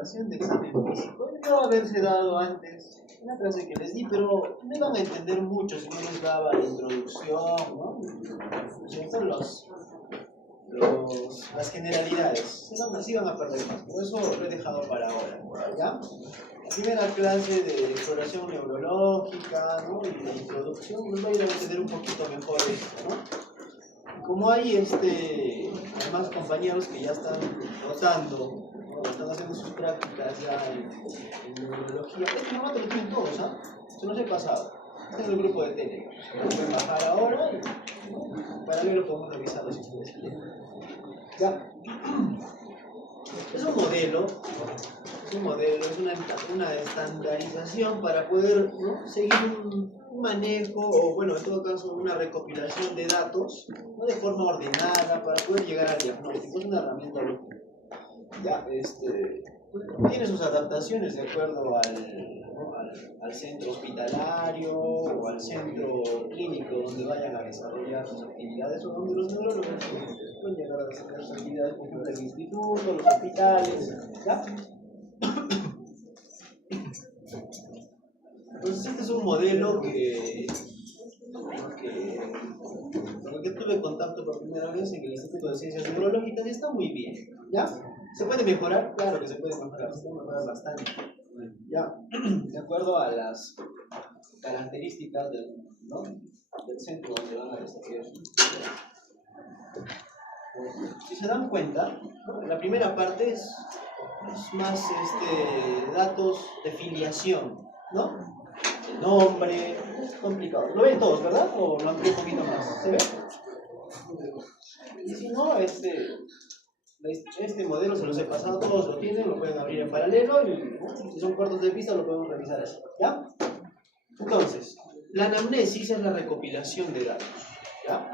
elaboración de examen físico. Debió haberse dado antes una clase que les di, pero no iban a entender mucho si no les daba la introducción, ¿no? Son las generalidades. Se iban a perder más. Por eso lo he dejado para ahora, ¿ya? La primera clase de exploración neurológica, ¿no? Y de introducción nos va a ir a entender un poquito mejor esto, ¿no? Como hay además compañeros que ya están rotando, ¿no? Están haciendo sus prácticas ya en neurología, este formato lo tienen todos, ¿ah? Se nos he pasado. Este es el grupo de Telegram. Lo pueden bajar ahora y para luego lo podemos revisar si ustedes quieren. Ya. Es un modelo, es una estandarización para poder, ¿no? seguir un manejo, o bueno, en todo caso, una recopilación de datos, ¿no? de forma ordenada para poder llegar al diagnóstico. Es una herramienta lógica. Ya, tiene sus adaptaciones de acuerdo al centro hospitalario o al centro clínico donde vayan a desarrollar sus actividades, o donde los neurólogos pueden llegar a desarrollar sus actividades, por ejemplo, el instituto, los hospitales, ¿ya? Entonces este es un modelo con el que tuve contacto por primera vez en el Instituto de Ciencias Neurológicas y está muy bien, ¿ya? ¿Se puede mejorar? Claro que se puede mejorar bastante, ¿ya? De acuerdo a las características del centro donde van a desarrollar sus actividades. Si se dan cuenta, ¿no? La primera parte es más datos de filiación, ¿no? El nombre, es complicado. Lo ven todos, ¿verdad? O lo amplío un poquito más. ¿Se ve? Y si no, este modelo se los he pasado, todos lo tienen, lo pueden abrir en paralelo y si son cortos de vista lo podemos revisar así, ¿ya? Entonces, la anamnesis es la recopilación de datos, ¿ya?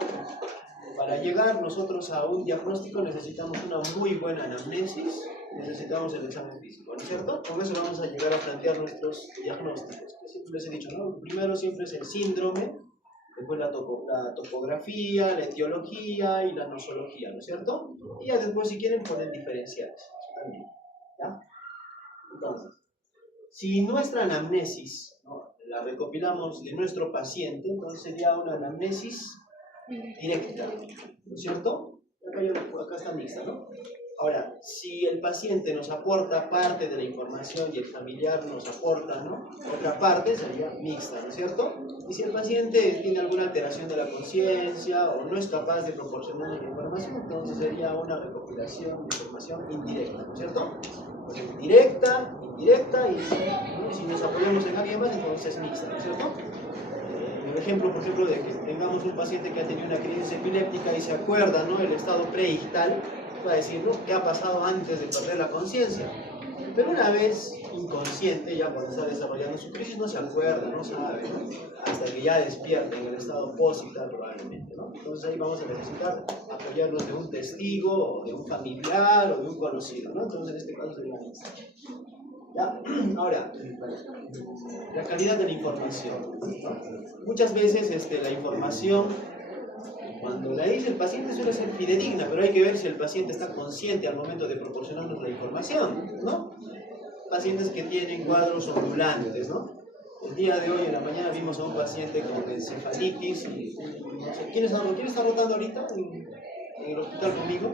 Para llegar nosotros a un diagnóstico necesitamos una muy buena anamnesis, necesitamos el examen físico, ¿no es cierto? Con eso vamos a llegar a plantear nuestros diagnósticos. Que siempre les he dicho, ¿no? Primero siempre es el síndrome, después la topografía, la etiología y la nosología, ¿no es cierto? Y ya después, si quieren, ponen diferenciales también, ¿ya? Entonces, si nuestra anamnesis, ¿no? la recopilamos de nuestro paciente, entonces sería una anamnesis directa, ¿no es cierto? Acá está mixta, ¿no? Ahora, si el paciente nos aporta parte de la información y el familiar nos aporta, ¿no? otra parte, sería mixta, ¿no es cierto? Y si el paciente tiene alguna alteración de la conciencia o no es capaz de proporcionar la información, entonces sería una recopilación de información indirecta, ¿no es cierto? Entonces, directa, indirecta y si nos apoyamos en alguien más, entonces es mixta, ¿no es cierto? Por ejemplo, de que tengamos un paciente que ha tenido una crisis epiléptica y se acuerda, ¿no? el estado preictal, va a decir, ¿no? ¿qué ha pasado antes de perder la conciencia? Pero una vez inconsciente, ya cuando está desarrollando su crisis, no se acuerda, no sabe, ¿no? hasta que ya despierta en el estado posictal probablemente, ¿no? Entonces ahí vamos a necesitar apoyarnos de un testigo, o de un familiar, o de un conocido, ¿no? Entonces en este caso sería una mixta. ¿Ya? Ahora, la calidad de la información, ¿no? Muchas veces la información, cuando la dice el paciente, suele ser fidedigna, pero hay que ver si el paciente está consciente al momento de proporcionarnos la información, ¿no? Pacientes que tienen cuadros ondulantes, ¿no? El día de hoy, en la mañana, vimos a un paciente con encefalitis y no sé, ¿quién está rotando ahorita en el hospital conmigo?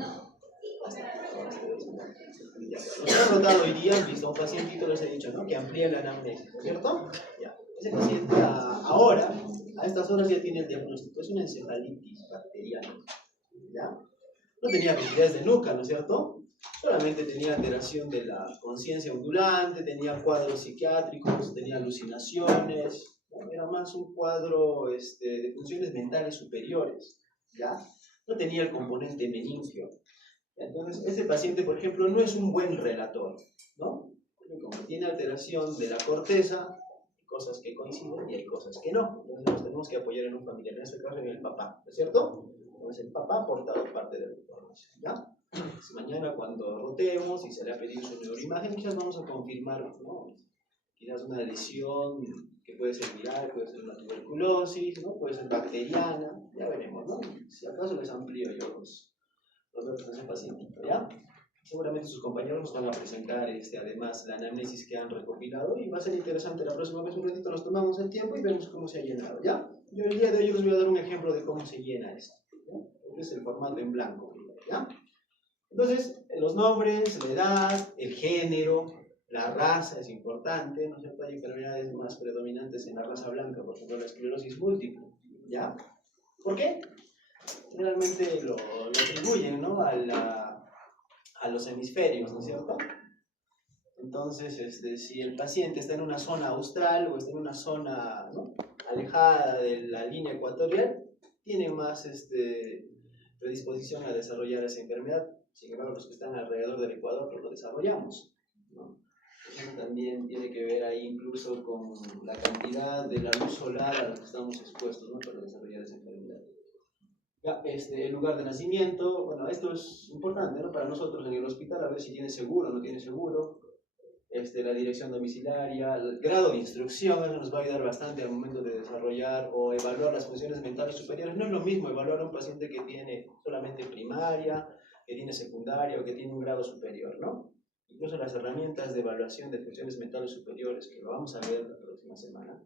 Nos han rotado hoy día, han visto a un pacientito, les he dicho, ¿no? que amplía la anamnesis, ¿cierto? Ya. Ese paciente ahora, a estas horas ya tiene el diagnóstico, es una encefalitis bacteriana, ¿ya? No tenía rigidez de nuca, ¿no es cierto? Solamente tenía alteración de la conciencia ondulante, tenía cuadros psiquiátricos, tenía alucinaciones, ¿no? Era más un cuadro de funciones mentales superiores, ¿ya? No tenía el componente meningio. Entonces, este paciente, por ejemplo, no es un buen relator, ¿no? Porque como tiene alteración de la corteza, hay cosas que coinciden y hay cosas que no. Entonces nos tenemos que apoyar en un familiar, en este caso en el papá, ¿no es cierto? Entonces el papá aporta parte de la información, ¿ya? Entonces, mañana cuando rotemos y se le ha pedido su neuroimagen, quizás vamos a confirmar, ¿no? Quizás una lesión que puede ser viral, puede ser una tuberculosis, ¿no? Puede ser bacteriana, ya veremos, ¿no? Si acaso les amplío yo los datos de ese pacientito, ¿ya? Seguramente sus compañeros nos van a presentar además la anamnesis que han recopilado y va a ser interesante. La próxima vez un ratito nos tomamos el tiempo y vemos cómo se ha llenado, ¿ya? Yo el día de hoy les voy a dar un ejemplo de cómo se llena esto, ¿ya? Este es el formato en blanco, ¿ya? Entonces, los nombres, la edad, el género, la raza es importante, ¿no es cierto? Hay enfermedades más predominantes en la raza blanca, por ejemplo la esclerosis múltiple, ¿ya? ¿Por qué? Generalmente lo atribuyen, ¿no? a los hemisferios, ¿no es cierto? Entonces, si el paciente está en una zona austral o está en una zona, ¿no?, alejada de la línea ecuatorial, tiene más predisposición a desarrollar esa enfermedad. Sin embargo, los que están alrededor del Ecuador pues lo desarrollamos, ¿no? Eso también tiene que ver ahí incluso con la cantidad de la luz solar a la que estamos expuestos, ¿no?, para desarrollar esa enfermedad. Ya, el lugar de nacimiento, bueno, esto es importante, ¿no?, para nosotros en el hospital, a ver si tiene seguro o no tiene seguro. La dirección domiciliaria, el grado de instrucción, eso nos va a ayudar bastante al momento de desarrollar o evaluar las funciones mentales superiores. No es lo mismo evaluar a un paciente que tiene solamente primaria, que tiene secundaria o que tiene un grado superior, ¿no? Incluso las herramientas de evaluación de funciones mentales superiores, que lo vamos a ver la próxima semana,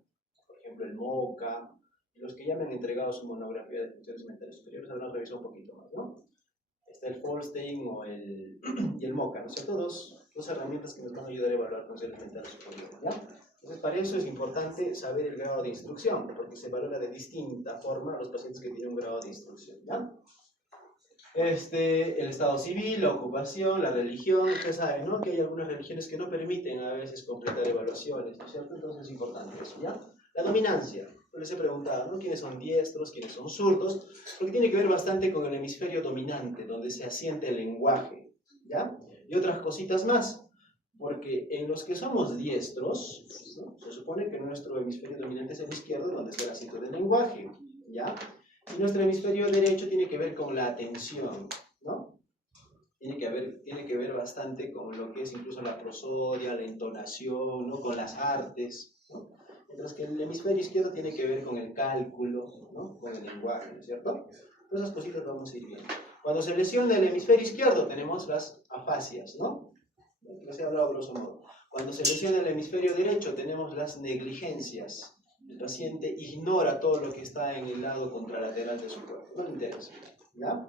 por ejemplo el MOCA, y los que ya me han entregado su monografía de funciones mentales superiores habrán revisado un poquito más, ¿no? Está el Folstein y el MOCA, ¿no es cierto? Dos herramientas que nos van a ayudar a evaluar funciones mentales superiores, ¿ya? Entonces, para eso es importante saber el grado de instrucción, porque se valora de distinta forma a los pacientes que tienen un grado de instrucción, ¿ya? El estado civil, la ocupación, la religión, ustedes saben, ¿no?, que hay algunas religiones que no permiten a veces completar evaluaciones, ¿no es cierto? Entonces es importante eso, ¿ya? La dominancia, yo les he preguntado, ¿no?, quiénes son diestros, quiénes son zurdos, porque tiene que ver bastante con el hemisferio dominante, donde se asiente el lenguaje, ¿ya? Y otras cositas más, porque en los que somos diestros, ¿no?, se supone que nuestro hemisferio dominante es el izquierdo, donde está el asiento del lenguaje, ¿ya? Y nuestro hemisferio derecho tiene que ver con la atención, ¿no? Tiene que ver bastante con lo que es incluso la prosodia, la entonación, ¿no?, con las artes, ¿no? Mientras que el hemisferio izquierdo tiene que ver con el cálculo, ¿no?, con el lenguaje, ¿no es cierto? Todas esas cositas vamos a ir viendo. Cuando se lesiona el hemisferio izquierdo tenemos las afasias, ¿no? Les he hablado grosso modo. Cuando se lesiona el hemisferio derecho tenemos las negligencias. El paciente ignora todo lo que está en el lado contralateral de su cuerpo, no le interesa, ¿ya?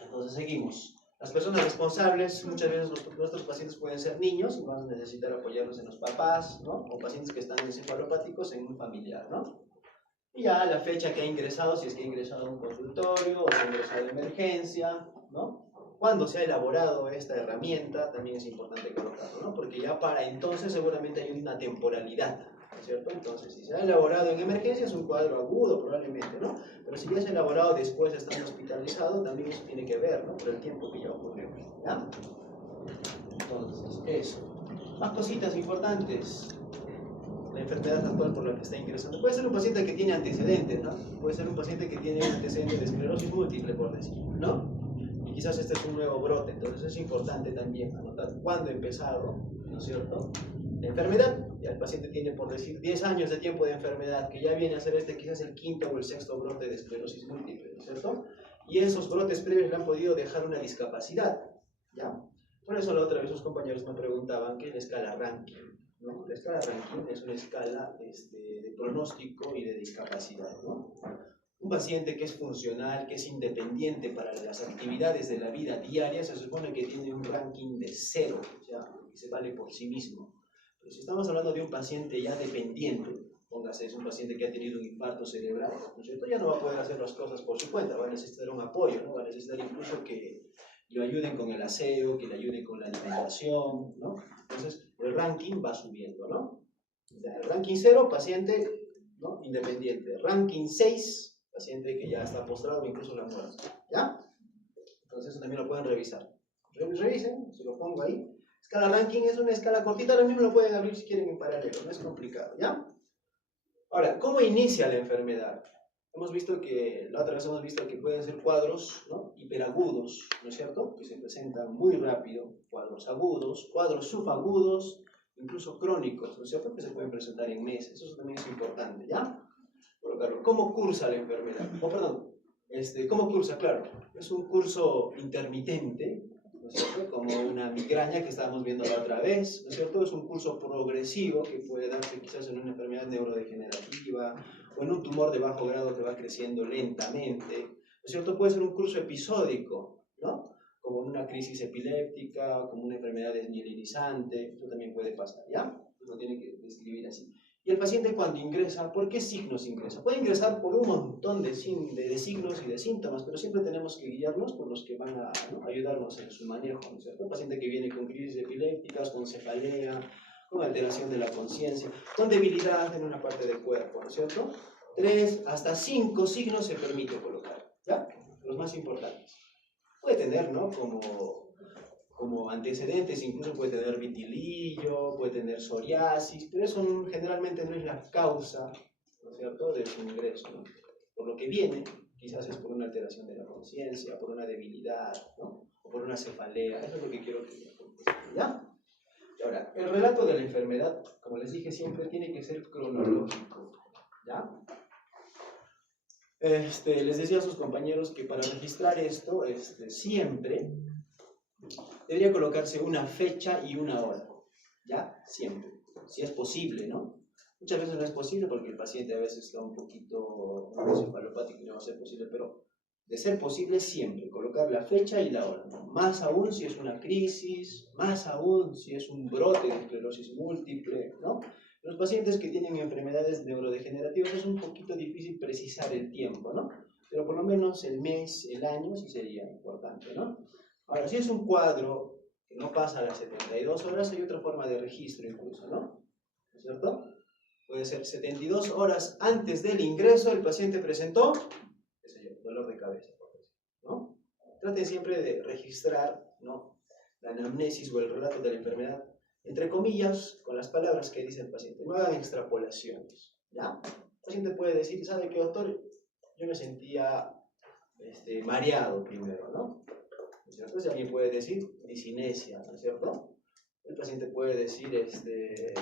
Entonces seguimos. Las personas responsables, muchas veces nuestros pacientes pueden ser niños y van a necesitar apoyarlos en los papás, ¿no?, o pacientes que están encefalopáticos en un familiar, ¿no? Y ya la fecha que ha ingresado, si es que ha ingresado a un consultorio o si ha ingresado a emergencia, ¿no? Cuando se ha elaborado esta herramienta, también es importante colocarlo, ¿no?, porque ya para entonces seguramente hay una temporalidad, ¿no es cierto? Entonces, si se ha elaborado en emergencia es un cuadro agudo probablemente, ¿no? Pero si ya se ha elaborado después de estar hospitalizado, también eso tiene que ver, ¿no?, por el tiempo que ya ocurrió, ¿ya? Entonces, eso. Más cositas importantes. La enfermedad actual por la que está ingresando. Puede ser un paciente que tiene antecedentes, ¿no? Puede ser un paciente que tiene antecedentes de esclerosis múltiple, por decir, ¿no? Y quizás este es un nuevo brote, entonces es importante también anotar cuándo ha empezado, ¿no es cierto?, la enfermedad. Ya el paciente tiene, por decir, 10 años de tiempo de enfermedad, que ya viene a ser quizás el quinto o el sexto brote de esclerosis múltiple, ¿no es cierto? Y esos brotes previos le han podido dejar una discapacidad, ¿ya? Por eso la otra vez sus compañeros me preguntaban qué es la escala Rankin, ¿no? La escala Rankin es una escala de pronóstico y de discapacidad, ¿no? Un paciente que es funcional, que es independiente para las actividades de la vida diaria, se supone que tiene un ranking de 0, o sea, que se vale por sí mismo. Pero si estamos hablando de un paciente ya dependiente, póngase, es un paciente que ha tenido un infarto cerebral, ¿no es cierto?, ya no va a poder hacer las cosas por su cuenta, va a necesitar un apoyo, ¿no? Va a necesitar incluso que lo ayuden con el aseo, que le ayuden con la alimentación, ¿no? Entonces, el ranking va subiendo, ¿no? El ranking 0, paciente, ¿no?, independiente. Ranking 6, paciente que ya está postrado o incluso la muerte, ¿ya? Entonces eso también lo pueden revisar. Revisen, se lo pongo ahí. Escala Rankin es una escala cortita, ahora mismo lo pueden abrir si quieren en paralelo, no es complicado, ¿ya? Ahora, ¿cómo inicia la enfermedad? La otra vez hemos visto que pueden ser cuadros, ¿no?, hiperagudos, ¿no es cierto?, que se presentan muy rápido, cuadros agudos, cuadros subagudos, incluso crónicos, ¿no es cierto?, que se pueden presentar en meses. Eso también es importante, ¿ya? Colocarlo. ¿Cómo cursa la enfermedad? ¿Cómo cursa? Claro, es un curso intermitente, ¿no es cierto? Como una migraña que estábamos viendo la otra vez, ¿no es cierto? Es un curso progresivo que puede darse quizás en una enfermedad neurodegenerativa o en un tumor de bajo grado que va creciendo lentamente, ¿no es cierto? Puede ser un curso episódico, ¿no? Como una crisis epiléptica, como una enfermedad desmielinizante, eso también puede pasar, ¿ya? Uno tiene que describir así. Y el paciente cuando ingresa, ¿por qué signos ingresa? Puede ingresar por un montón de signos y de síntomas, pero siempre tenemos que guiarnos por los que van a, ¿no?, ayudarnos en su manejo, ¿no es cierto? Un paciente que viene con crisis epilépticas, con cefalea, con alteración de la conciencia, con debilidad en una parte del cuerpo, ¿no es cierto? 3 hasta 5 signos se permite colocar, ¿ya? Los más importantes. Puede tener, ¿no?, como antecedentes, incluso puede tener vitiligo, puede tener psoriasis, pero eso generalmente no es la causa, ¿no es cierto?, de su ingreso, ¿no? Por lo que viene, quizás es por una alteración de la conciencia, por una debilidad, ¿no?, o por una cefalea. Eso es lo que quiero que ¿ya? Y ahora, el relato de la enfermedad, como les dije siempre, tiene que ser cronológico, ¿ya? Les decía a sus compañeros que para registrar esto, siempre debería colocarse una fecha y una hora, ¿ya? Siempre, si es posible, ¿no? Muchas veces no es posible porque el paciente a veces está un poquito encefalopático y no va a ser posible, pero de ser posible siempre, colocar la fecha y la hora, ¿no? Más aún si es una crisis, más aún si es un brote de esclerosis múltiple, ¿no? Los pacientes que tienen enfermedades neurodegenerativas es un poquito difícil precisar el tiempo, ¿no? Pero por lo menos el mes, el año sí sería importante, ¿no? Ahora, si es un cuadro que no pasa a las 72 horas, hay otra forma de registro incluso, ¿no? ¿No es cierto? Puede ser 72 horas antes del ingreso, el paciente presentó, qué sé yo, dolor de cabeza, ¿no? Traten siempre de registrar, ¿no?, la anamnesis o el relato de la enfermedad, entre comillas, con las palabras que dice el paciente. No hagan extrapolaciones, ¿ya? El paciente puede decir, ¿sabe qué, doctor? Yo me sentía mareado primero, ¿no? ¿No es cierto? Si alguien puede decir disinesia, ¿no es cierto? El paciente puede decir,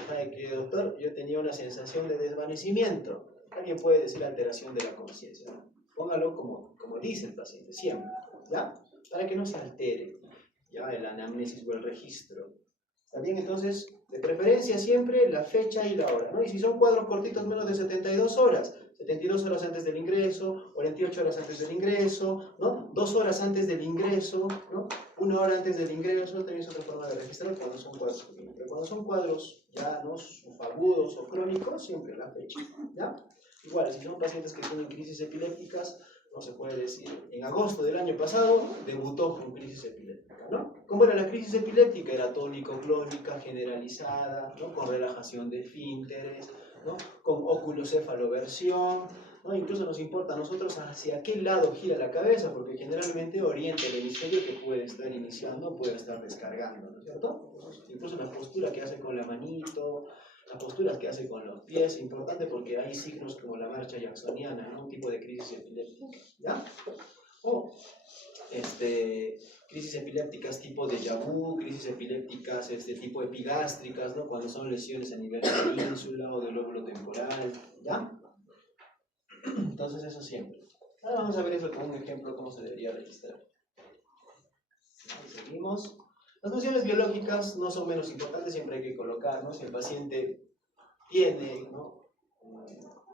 ¿sabe qué, doctor? Yo tenía una sensación de desvanecimiento. Alguien puede decir alteración de la conciencia, ¿no? Póngalo como dice el paciente, siempre, ¿ya? Para que no se altere, ¿ya?, el anamnesis o el registro. También, entonces, de preferencia siempre la fecha y la hora, ¿no? Y si son cuadros cortitos, menos de 72 horas, 72 horas antes del ingreso, 48 horas antes del ingreso, ¿no? 2 horas antes del ingreso, ¿no? 1 hora antes del ingreso, también es otra forma de registrar cuando son cuadros clínicos. Pero cuando son cuadros ya, ¿no?, subagudos o crónicos, siempre la fecha, ¿ya? Igual, si son pacientes que tienen crisis epilépticas, no se puede decir, en agosto del año pasado debutó con crisis epiléptica, ¿no? ¿Cómo era la crisis epiléptica? Era tónico-clónica, generalizada, ¿no?, con relajación de esfínteres, ¿no?, con oculocefaloversión, ¿no? Incluso nos importa a nosotros hacia qué lado gira la cabeza, porque generalmente orienta el hemisferio que puede estar iniciando o puede estar descargando, ¿no es cierto? Incluso la postura que hace con la manito, las posturas que hace con los pies, importante porque hay signos como la marcha jacksoniana, ¿no?, un tipo de crisis epiléptica, ¿ya? O crisis epilépticas tipo déjà vu, crisis epilépticas tipo epigástricas, ¿no?, cuando son lesiones a nivel de la ínsula o del lóbulo temporal, ¿ya? Entonces eso siempre. Ahora vamos a ver eso como un ejemplo, cómo se debería registrar. Seguimos. Las funciones biológicas no son menos importantes, siempre hay que colocar, ¿no? Si el paciente tiene, ¿no?,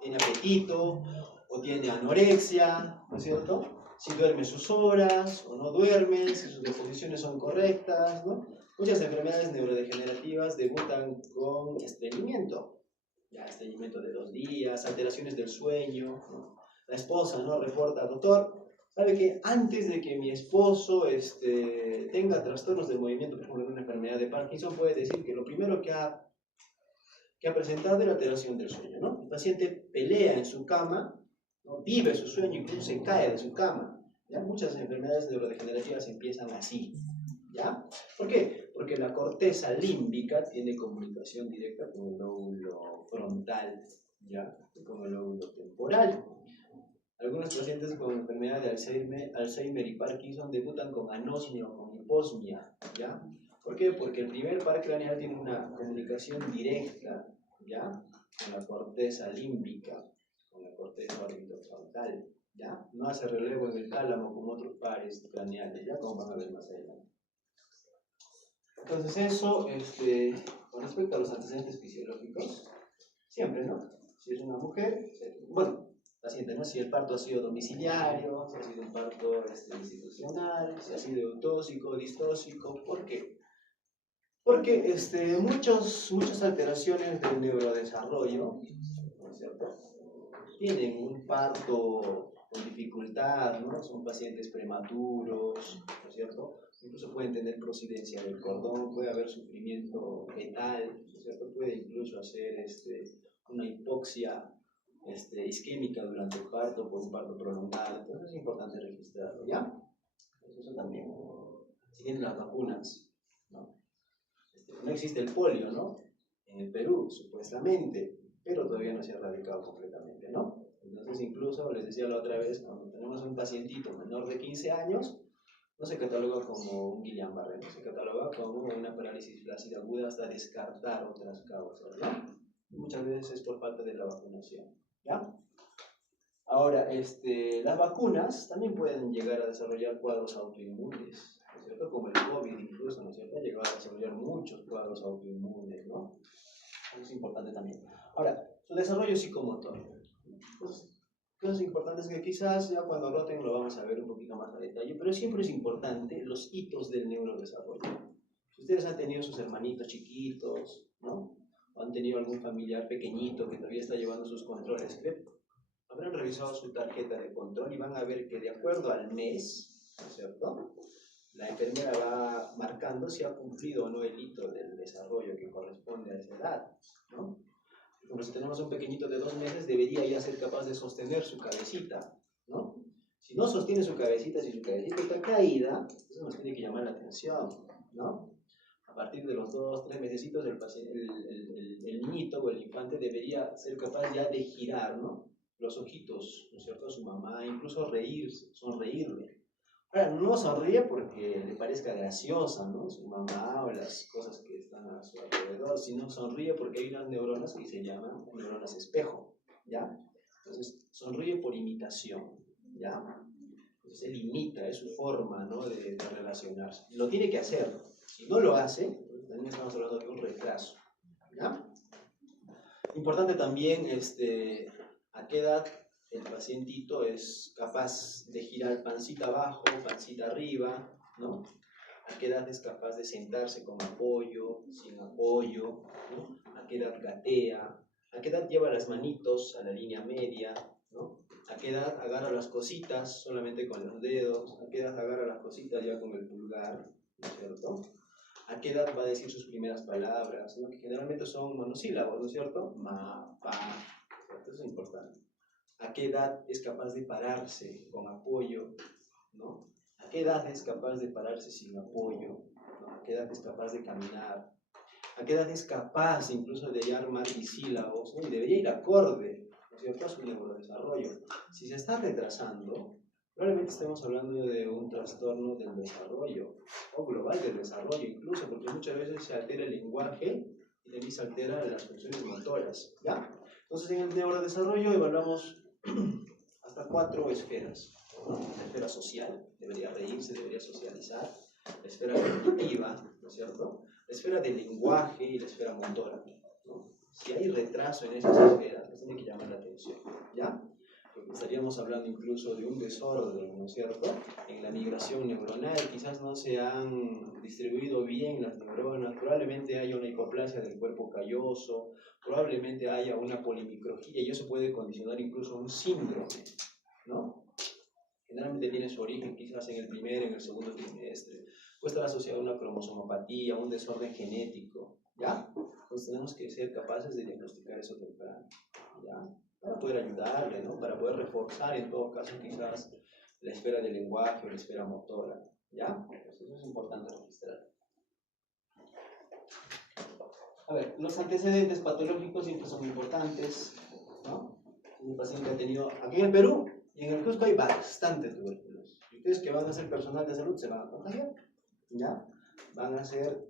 tiene apetito o tiene anorexia, ¿no es cierto? Si duerme sus horas o no duerme, si sus deposiciones son correctas, ¿no? Muchas enfermedades neurodegenerativas debutan con estreñimiento, ya estreñimiento de 2 días, alteraciones del sueño, ¿no? La esposa, ¿no?, reporta, doctor, ¿sabe que antes de que mi esposo tenga trastornos del movimiento, por ejemplo, una enfermedad de Parkinson, puede decir que lo primero que ha presentado era alteración del sueño, ¿no? El paciente pelea en su cama, ¿no?, vive su sueño, incluso se cae de su cama, ¿ya? Muchas enfermedades neurodegenerativas empiezan así, ¿ya? ¿Por qué? Porque la corteza límbica tiene comunicación directa con el lóbulo frontal, ¿ya?, y con el lóbulo temporal. Algunos pacientes con enfermedad de Alzheimer y Parkinson debutan con anosmia o con hiposmia, ¿ya? ¿Por qué? Porque el primer par craneal tiene una comunicación directa, ¿ya?, con la corteza límbica, con la corteza orbitofrontal, ¿ya? No hace relevo en el tálamo como otros pares craneales, ¿ya?, como van a ver más adelante. Entonces eso, con respecto a los antecedentes fisiológicos, siempre, ¿no? Si es una mujer, bueno, paciente, ¿no? Si el parto ha sido domiciliario, si ha sido un parto institucional, si ha sido eutóxico, distóxico, ¿por qué? Porque muchas alteraciones del neurodesarrollo, ¿no es cierto?, tienen un parto con dificultad, ¿no? Son pacientes prematuros, ¿no es cierto? Incluso pueden tener prosidencia del cordón, puede haber sufrimiento fetal, ¿no es cierto? Puede incluso hacer una hipoxia isquémica durante el parto por un parto prolongado. Entonces es importante registrarlo, ¿ya? Eso también. Si tienen las vacunas, ¿no? No existe el polio, ¿no? En el Perú, supuestamente, pero todavía no se ha erradicado completamente, ¿no? Entonces, incluso, les decía la otra vez, cuando tenemos un pacientito menor de 15 años, no se cataloga como un Guillain-Barré, no se cataloga como una parálisis flácida aguda hasta descartar otras causas, ¿ya? Muchas veces es por falta de la vacunación, ¿ya? Ahora, las vacunas también pueden llegar a desarrollar cuadros autoinmunes, ¿no es cierto? Como el COVID incluso, ¿no es cierto? Ha llegado a desarrollar muchos cuadros autoinmunes, ¿no? Eso es importante también. Ahora, su desarrollo psicomotor. Entonces, cosas importantes que quizás ya cuando roten lo vamos a ver un poquito más a detalle, pero siempre es importante los hitos del neurodesarrollo. Si ustedes han tenido sus hermanitos chiquitos, ¿no? O han tenido algún familiar pequeñito que todavía está llevando sus controles, habrán revisado su tarjeta de control y van a ver que de acuerdo al mes, ¿no es cierto?, la enfermera va marcando si ha cumplido o no el hito del desarrollo que corresponde a esa edad, ¿no? Como si tenemos un pequeñito de 2 meses, debería ya ser capaz de sostener su cabecita, ¿no? Si no sostiene su cabecita, si su cabecita está caída, eso nos tiene que llamar la atención, ¿no? A partir de los 2, 3 mesecitos, el niñito o el infante debería ser capaz ya de girar, ¿no?, los ojitos, ¿no es cierto?, a su mamá, incluso reírse, sonreírle. Ahora, no sonríe porque le parezca graciosa, ¿no?, su mamá o las cosas que están a su alrededor, sino sonríe porque hay unas neuronas que se llaman neuronas espejo, ¿ya? Entonces, sonríe por imitación, ¿ya? Entonces, él imita, es su forma, ¿no?, de relacionarse. Lo tiene que hacer. Si no lo hace, también estamos hablando de un retraso, ¿ya? Importante también, a qué edad el pacientito es capaz de girar pancita abajo, pancita arriba, ¿no? A qué edad es capaz de sentarse con apoyo, sin apoyo, ¿no? A qué edad gatea, a qué edad lleva las manitos a la línea media, ¿no? A qué edad agarra las cositas solamente con los dedos, a qué edad agarra las cositas ya con el pulgar, ¿no es cierto? ¿A qué edad va a decir sus primeras palabras? ¿No? Que generalmente son monosílabos, ¿no es cierto? Ma, pa, eso es importante. ¿A qué edad es capaz de pararse con apoyo? ¿No? ¿A qué edad es capaz de pararse sin apoyo? ¿No? ¿A qué edad es capaz de caminar? ¿A qué edad es capaz incluso de armar bisílabos? ¿No? Y debería ir acorde, ¿no es cierto?, a su neurodesarrollo. Si se está retrasando, probablemente estemos hablando de un trastorno del desarrollo, o global del desarrollo incluso, porque muchas veces se altera el lenguaje y también se alteran las funciones motoras, ¿ya? Entonces, en el neurodesarrollo evaluamos hasta 4 esferas. La esfera social, debería reírse, debería socializar. La esfera cognitiva, ¿no es cierto? La esfera del lenguaje y la esfera motora, ¿no? Si hay retraso en esas esferas, nos tiene que llamar la atención, ¿ya? Porque estaríamos hablando incluso de un desorden, ¿no es cierto?, en la migración neuronal. Quizás no se han distribuido bien las neuronas, probablemente haya una hipoplasia del cuerpo calloso, probablemente haya una polimicrogyria y eso puede condicionar incluso un síndrome, ¿no? Generalmente tiene su origen quizás en el primer, en el segundo trimestre, puede estar asociado a una cromosomopatía, a un desorden genético, ¿ya? Entonces tenemos que ser capaces de diagnosticar eso temprano, ¿ya? Para poder ayudarle, ¿no? Para poder reforzar en todo caso quizás la esfera del lenguaje o la esfera motora, ¿ya? Pues eso es importante registrar. A ver, los antecedentes patológicos siempre son importantes, ¿no? Un paciente ha tenido, aquí en el Perú y en el Cusco hay bastante tuberculosis. Y ustedes que van a ser personal de salud se van a contagiar, ¿ya? Van a ser,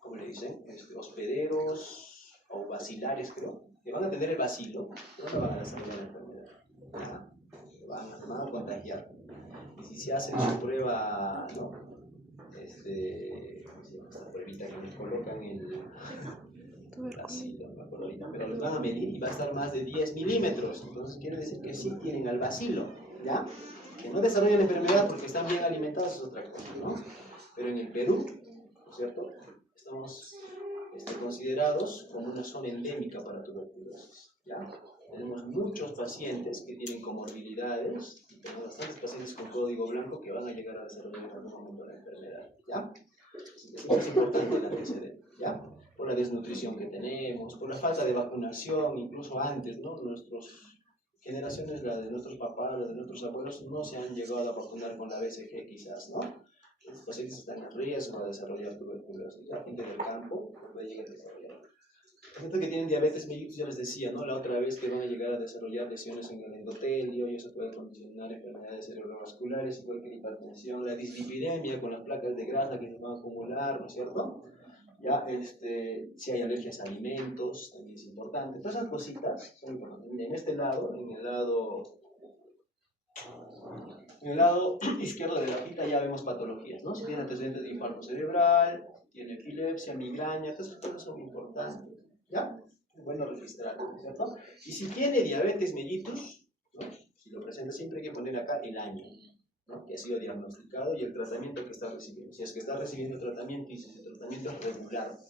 ¿cómo le dicen? Hospederos o bacilares, creo, que van a tener el bacilo, pero no van a desarrollar la enfermedad, ¿ya? Se van a contagiar. Y si se hace su prueba, ¿no?, esta pruebita que me colocan el bacilo, no me acuerdo ahorita, pero los van a medir y va a estar más de 10 milímetros. Entonces quiere decir que sí tienen al bacilo, ¿ya? Que no desarrollan enfermedad porque están bien alimentados es otra cosa, ¿no? Pero en el Perú, ¿cierto? Estamos considerados como una zona endémica para tuberculosis, ¿ya? Tenemos muchos pacientes que tienen comorbilidades, y tenemos bastantes pacientes con código blanco que van a llegar a desarrollar en algún momento la enfermedad, ¿ya? Es importante el antecedente, ¿ya? Por la desnutrición que tenemos, por la falta de vacunación, incluso antes, ¿no? Nuestras generaciones, la de nuestros papás, la de nuestros abuelos, no se han llegado a vacunar con la BCG quizás, ¿no? Los pacientes están en riesgo de desarrollar tuberculosis. La gente del campo puede llegar a desarrollar. La gente que tienen diabetes mellitus, ya les decía, ¿no? La otra vez que van a llegar a desarrollar lesiones en el endotelio, y eso puede condicionar enfermedades cerebrovasculares, igual que la hipertensión, la dislipidemia con las placas de grasa que se van a acumular, ¿no es cierto? Ya, si hay alergias a alimentos, también es importante. Todas esas cositas son importantes. Mira, en el lado izquierdo de la hojita ya vemos patologías, ¿no? Si tiene antecedentes de infarto cerebral, tiene epilepsia, migraña, todas esas cosas son importantes, ¿ya? Es bueno registrarlo, ¿cierto? Y si tiene diabetes mellitus, ¿no? Si lo presenta siempre hay que poner acá el año, ¿no? Que ha sido diagnosticado y el tratamiento que está recibiendo. Si es que está recibiendo tratamiento y si ese tratamiento es regular.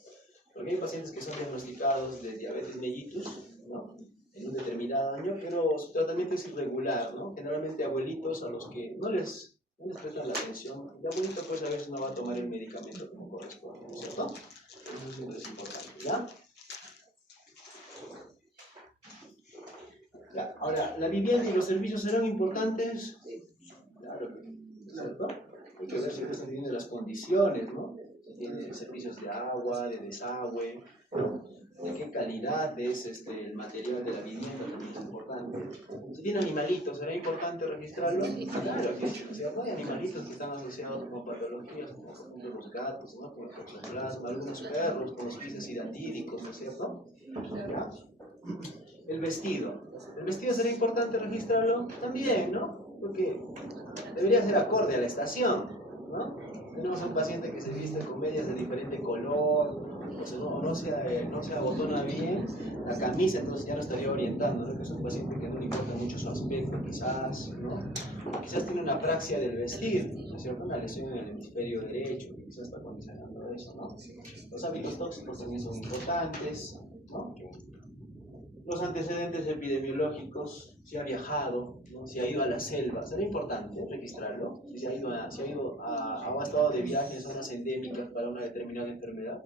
Porque hay pacientes que son diagnosticados de diabetes mellitus, ¿no? En un determinado año, pero su tratamiento es irregular, ¿no? Generalmente abuelitos a los que no les prestan la atención, el abuelito pues a veces no va a tomar el medicamento como corresponde, ¿no es cierto? Eso siempre es importante, ¿ya? Ahora, ¿la vivienda y los servicios serán importantes? Sí, claro, ¿cierto? Hay que ver si se tienen las condiciones, ¿no? Si tiene servicios de agua, de desagüe, ¿no? De qué calidad es el material de la vivienda también es importante. Si tiene animalitos, ¿será importante registrarlo? Claro que sí, o sea, no hay animalitos que están asociados con patologías, como por ejemplo los gatos, ¿no? Con el toxoplasma, algunos perros con los quistes hidatíricos, ¿no es cierto? ¿Ya? El vestido será importante registrarlo también, ¿no? Porque debería ser acorde a la estación, ¿no? Tenemos a un paciente que se viste con medias de diferente color, o sea, no se abotona bien la camisa, entonces ya lo estaría orientando, ¿no? Que es un paciente que no le importa mucho su aspecto, quizás, ¿no? Quizás tiene una apraxia del vestir, ¿no es cierto? Una lesión en el hemisferio derecho, quizás está condicionando eso, ¿no? Los hábitos tóxicos también son importantes, ¿no? Los antecedentes epidemiológicos, si ha viajado, ¿no? Si ha ido a la selva, será importante registrarlo, si ha ido o ha estado de viaje en zonas endémicas para una determinada enfermedad.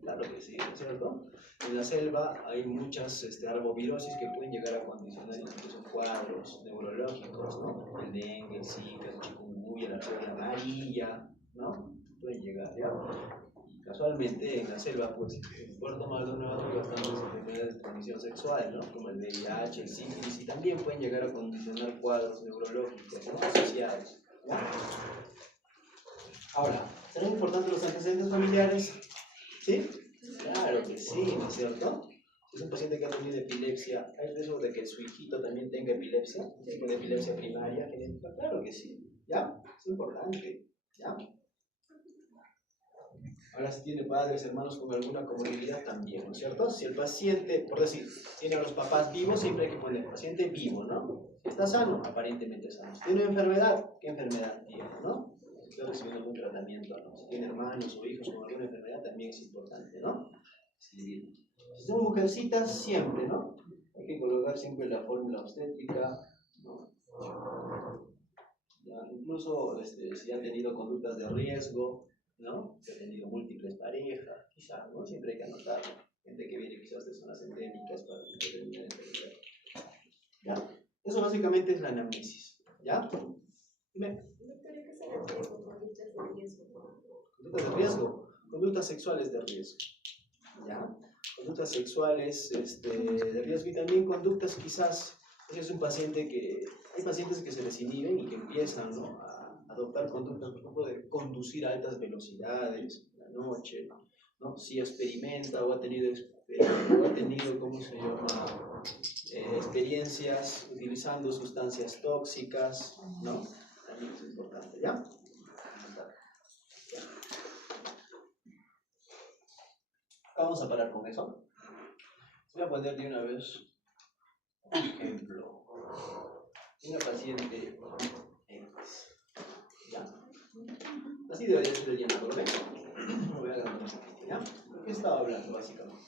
Claro que sí, ¿no es cierto? En la selva hay muchas arbovirosis que pueden llegar a condicionar incluso cuadros neurológicos, ¿no? El dengue, el zika, el chikungunya, la fiebre amarilla, ¿no? Pueden llegar, ¿ya? Casualmente en la selva, pues, Puerto Maldonado hay bastantes enfermedades de transmisión sexual, ¿no? Como el VIH, el sífilis, y también pueden llegar a condicionar cuadros neurológicos, ¿no? Asociados, ¿no? Ahora, ¿serán importantes los antecedentes familiares? ¿Sí? Claro que sí, ¿no es cierto? Si es un paciente que ha tenido epilepsia, ¿hay riesgo de que su hijito también tenga epilepsia? ¿Un tipo de epilepsia primaria, genética? Claro que sí, ¿ya? Es importante, ¿ya? Ahora, si tiene padres, hermanos con alguna comorbilidad también, ¿no es cierto? Si el paciente, por decir, tiene a los papás vivos, siempre hay que poner paciente vivo, ¿no? Si está sano, aparentemente sano. Si tiene enfermedad, ¿qué enfermedad tiene, no? Si está recibiendo algún tratamiento, ¿no? Si tiene hermanos o hijos con alguna enfermedad, también es importante, ¿no? Si son mujercitas, siempre, ¿no? Hay que colocar siempre la fórmula obstétrica, ¿no? Ya, incluso si ha tenido conductas de riesgo, ¿no? Que ha tenido múltiples parejas, quizás, ¿no? Siempre hay que anotarlo. Gente que viene quizás de zonas endémicas para determinar enfermedad. ¿Ya? Eso básicamente es la anamnesis. ¿Ya? Dime. Conductas de riesgo. Conductas sexuales de riesgo. ¿Ya? Conductas sexuales de riesgo y también conductas quizás. Es un paciente que. Hay pacientes que se desinhiben y que empiezan, ¿no? A adoptar conductas, por ejemplo, de conducir a altas velocidades en la noche, ¿no? Si experimenta o ha tenido, ¿cómo se llama? Experiencias utilizando sustancias tóxicas, ¿no? También es importante, ¿ya? Vamos a parar con eso. Voy a poner de una vez un ejemplo. Una paciente X. ¿Ya? Así debería ser el llamado, ¿lo ven? Lo voy a agarrar un poquito, ¿ya? ¿De qué estaba hablando, básicamente?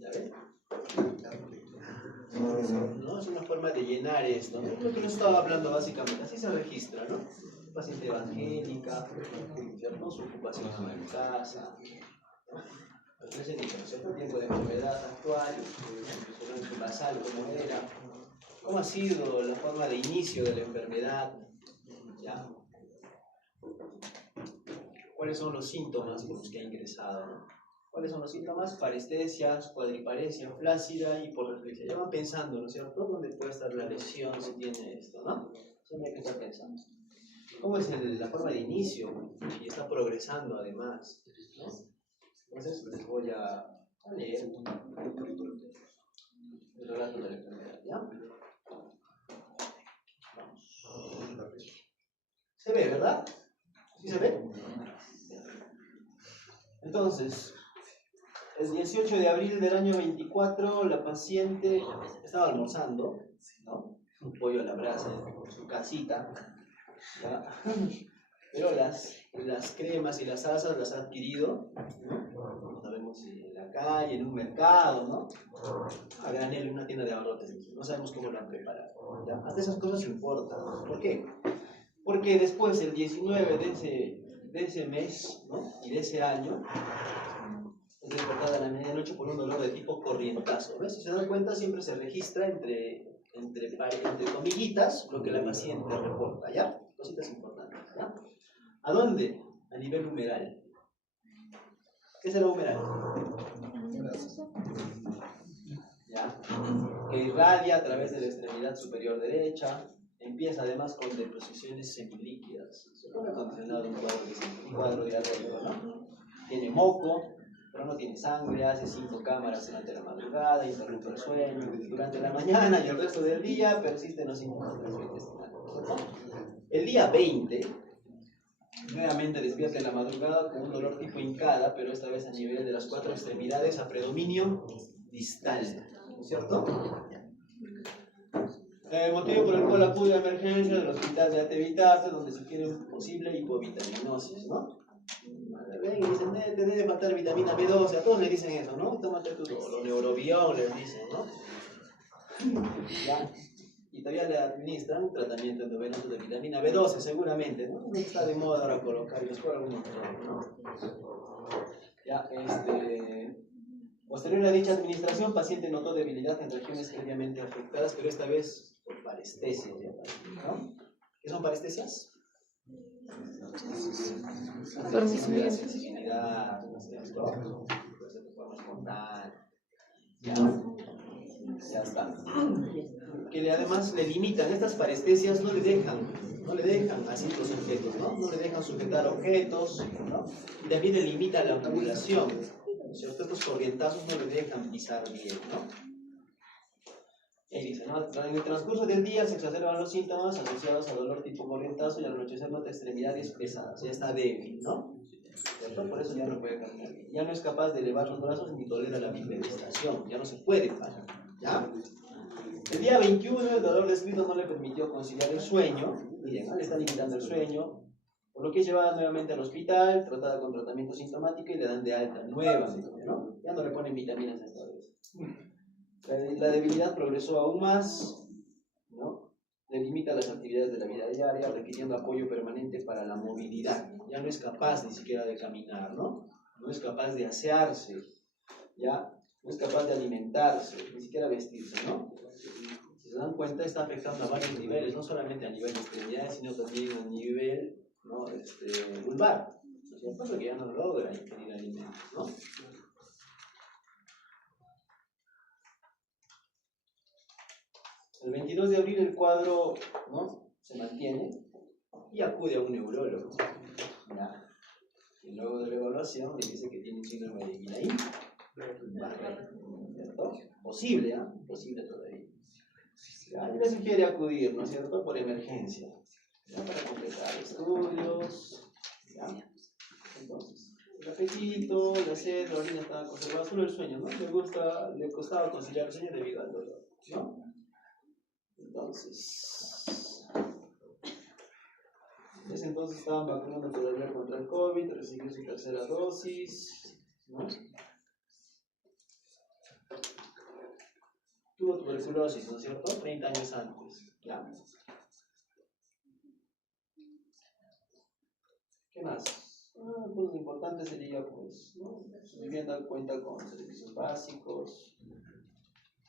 ¿Ya ven? ¿No? Es una forma de llenar esto, ¿no? Lo que nos estaba hablando básicamente, así se registra, ¿no? Paciente evangélica, ¿cierto? Su ocupación en casa, ¿no? Ofrece el tiempo de enfermedad actual, su basal, cómo era, cómo ha sido la forma de inicio de la enfermedad, ¿ya? ¿Cuáles son los síntomas con los que ha ingresado, ¿no? ¿Cuáles son los síntomas? Parestesias, cuadriparesia, flácida, hiporreflexia. Ya van pensando, ¿no es cierto? ¿Dónde puede estar la lesión si tiene esto, no? Siempre hay que estar pensando. ¿Cómo es la forma de inicio? Y está progresando además, ¿no? Entonces les voy a leer el relato de la enfermedad, ¿ya? Vamos. ¿Se ve, verdad? ¿Sí se ve? Entonces, el 18 de abril del año 24, la paciente estaba almorzando, ¿no? Un pollo a la brasa en su casita, ¿ya? Pero las cremas y las salsas las ha adquirido, ¿no? No sabemos si en la calle, en un mercado, ¿no? A granel en una tienda de abarrotes, no sabemos cómo lo han preparado, ¿ya? Hasta esas cosas importan. ¿Por qué? Porque después, el 19 de ese mes, ¿no? Y de ese año, es despertada a la medianoche por un dolor de tipo corrientazo. ¿Ves? Si se dan cuenta, siempre se registra entre comillitas lo que la paciente reporta, ¿ya? Cositas importantes, ¿ya? ¿A dónde? A nivel humeral. ¿Qué es el humeral? ¿Ya? Que irradia a través de la extremidad superior derecha. Empieza además con deposiciones semilíquidas. Se pone acondicionado un cuadro diarreico, ¿no? Tiene moco, pero no tiene sangre, hace 5 cámaras durante la madrugada, interrumpe el sueño durante la mañana y el resto del día persisten los síntomas gastrointestinales. El día 20, nuevamente despierta en la madrugada con un dolor tipo hincada, pero esta vez a nivel de las 4 extremidades a predominio distal, ¿no es cierto? Motivo por el cual acude a emergencia del hospital de Atevitarte, donde se quiere un posible hipovitaminosis, ¿no? Ven y dicen, te debe faltar vitamina B12, a todos le dicen eso, ¿no? Tómate tu neurobión, les dicen, ¿no? ¿Ya? Y todavía le administran un tratamiento endovenoso de vitamina B12, seguramente, ¿no? No está de moda ahora colocar, les por algunos, ¿no? Ya, posterior a dicha administración, paciente notó debilidad en regiones previamente afectadas, pero esta vez por parestesias, ¿no? ¿Qué son parestesias? Sensibilidad, ya está. Que además le limitan, estas parestesias no le dejan así los objetos, ¿no? No le dejan sujetar objetos, ¿no? Y también le limita la acumulación, ¿cierto? Estos corrientazos no le dejan pisar bien, ¿no? Y dice, ¿no? En el transcurso del día se exacerban los síntomas asociados a dolor tipo corrientazo y al anochecer nota extremidades pesadas, ya está débil, ¿no? ¿Cierto? Por eso ya no puede caminar bien. Ya no es capaz de elevar los brazos ni tolera la bipedestación, ya no se puede parar, ¿ya? El día 21 el dolor descrito no le permitió conciliar el sueño, miren, ¿no? Le está limitando el sueño, por lo que es llevada nuevamente al hospital, tratada con tratamiento sintomático y le dan de alta nuevamente, ¿no? Ya no le ponen vitaminas esta vez. La debilidad progresó aún más, ¿no? Le limita las actividades de la vida diaria, requiriendo apoyo permanente para la movilidad. Ya no es capaz ni siquiera de caminar, ¿no? No es capaz de asearse, ¿ya? No es capaz de alimentarse, ni siquiera vestirse, ¿no? Si se dan cuenta, está afectando a varios niveles, no solamente a nivel de extremidades, sino también a nivel, ¿no? Vulvar, ¿no es cierto? Porque ya no logra ingerir alimentos, ¿no? El 22 de abril el cuadro, ¿no? Se mantiene y acude a un neurólogo, ¿ya? Y luego de la evaluación le dice que tiene un síndrome de Guillain, ¿cierto? Posible, ¿eh? Posible todavía. ¿Ya? Y le sugiere acudir, ¿no es cierto? Por emergencia, ¿ya? Para completar estudios, ¿ya? Entonces, el apetito, la sed, la orina estaban conservadas, solo el sueño, ¿no? Le costaba conciliar el sueño debido al dolor, ¿no? Entonces, desde entonces estaban vacunando todavía contra el COVID, recibió su tercera dosis, ¿no? Tuvo tuberculosis, ¿no es cierto? 30 años antes, ¿ya? ¿Qué más? Pues lo importante sería, pues, ¿no? Su vivienda cuenta con servicios básicos,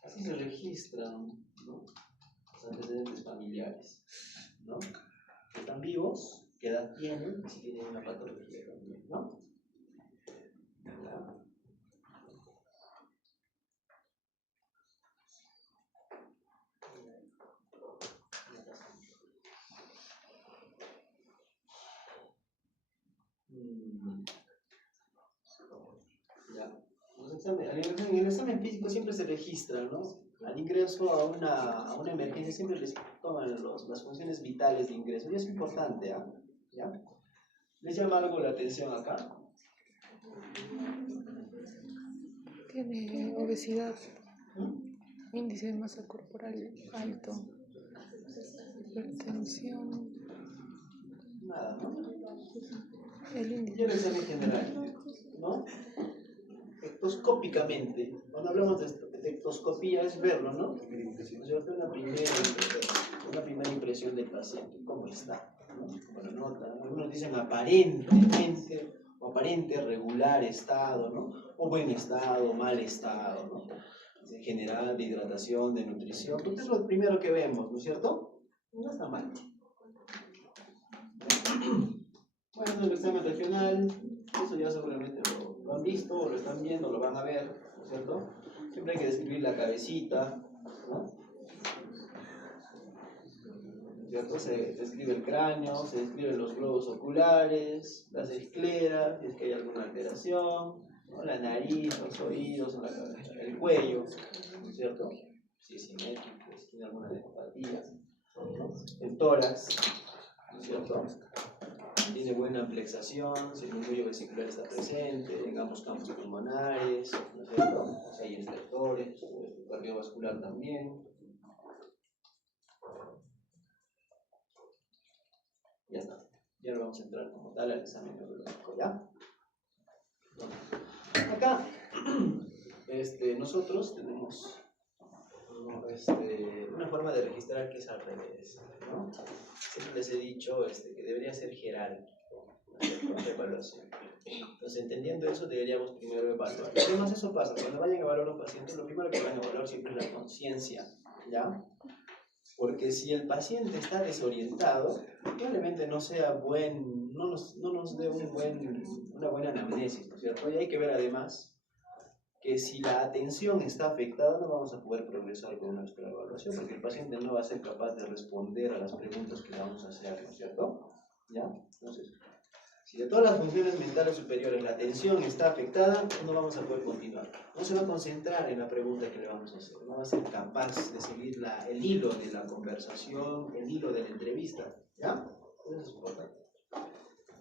así se registran, ¿no? Los antecedentes familiares, ¿no? Están vivos, qué edad tienen, y si tienen una patología también, ¿no? ¿Ya? Ya. En el examen físico siempre se registra, ¿no? Al ingreso a una emergencia siempre les toman las funciones vitales de ingreso, y es importante, ¿ah? ¿Ya? ¿Les llama algo la atención acá? Tiene obesidad, índice de masa corporal alto, hipertensión. Nada, ¿no? El Y índice. el examen general, ¿no? Ectoscópicamente, cuando hablamos de ectoscopía es verlo, ¿no? O sea, una primera impresión del paciente, cómo está, ¿no? Como lo nota, ¿no? Algunos dicen aparentemente, o aparente regular estado, ¿no? O buen estado, mal estado, ¿no? En general, de hidratación, de nutrición, porque es lo primero que vemos, ¿no es cierto? No está mal. Bueno, el examen regional, eso ya seguramente lo han visto, o lo están viendo, lo van a ver, ¿no es cierto? Siempre hay que describir la cabecita, ¿no? ¿Cierto? Se describe el cráneo, se describen los globos oculares, las escleras, si es que hay alguna alteración, ¿no? La nariz, los oídos, el cuello, ¿no es cierto? Si es simétrico, si tiene alguna neuropatía, ¿no? El tórax, ¿no es cierto? Tiene buena amplexación, si el núcleo vesicular está presente, en ambos campos pulmonares, ¿no es cierto? Si hay estertores, el cardiovascular también. Ya está. Y ahora vamos a entrar como tal al examen neurológico, ¿ya? Acá, nosotros tenemos una forma de registrar que es al revés, ¿no? Siempre les he dicho que debería ser jerárquico, la evaluación. Entonces, entendiendo eso, deberíamos primero evaluar. Además, eso pasa, cuando vayan a evaluar a un paciente, lo primero que van a evaluar siempre es la conciencia, ¿ya? Porque si el paciente está desorientado, probablemente no sea no nos dé una buena anamnesis, ¿no es cierto? Y hay que ver además que si la atención está afectada, no vamos a poder progresar con nuestra evaluación, porque el paciente no va a ser capaz de responder a las preguntas que le vamos a hacer, ¿no es cierto? ¿Ya? Entonces, si de todas las funciones mentales superiores la atención está afectada, no vamos a poder continuar. No se va a concentrar en la pregunta que le vamos a hacer, no va a ser capaz de seguir el hilo de la conversación, el hilo de la entrevista, ¿ya? Eso es importante.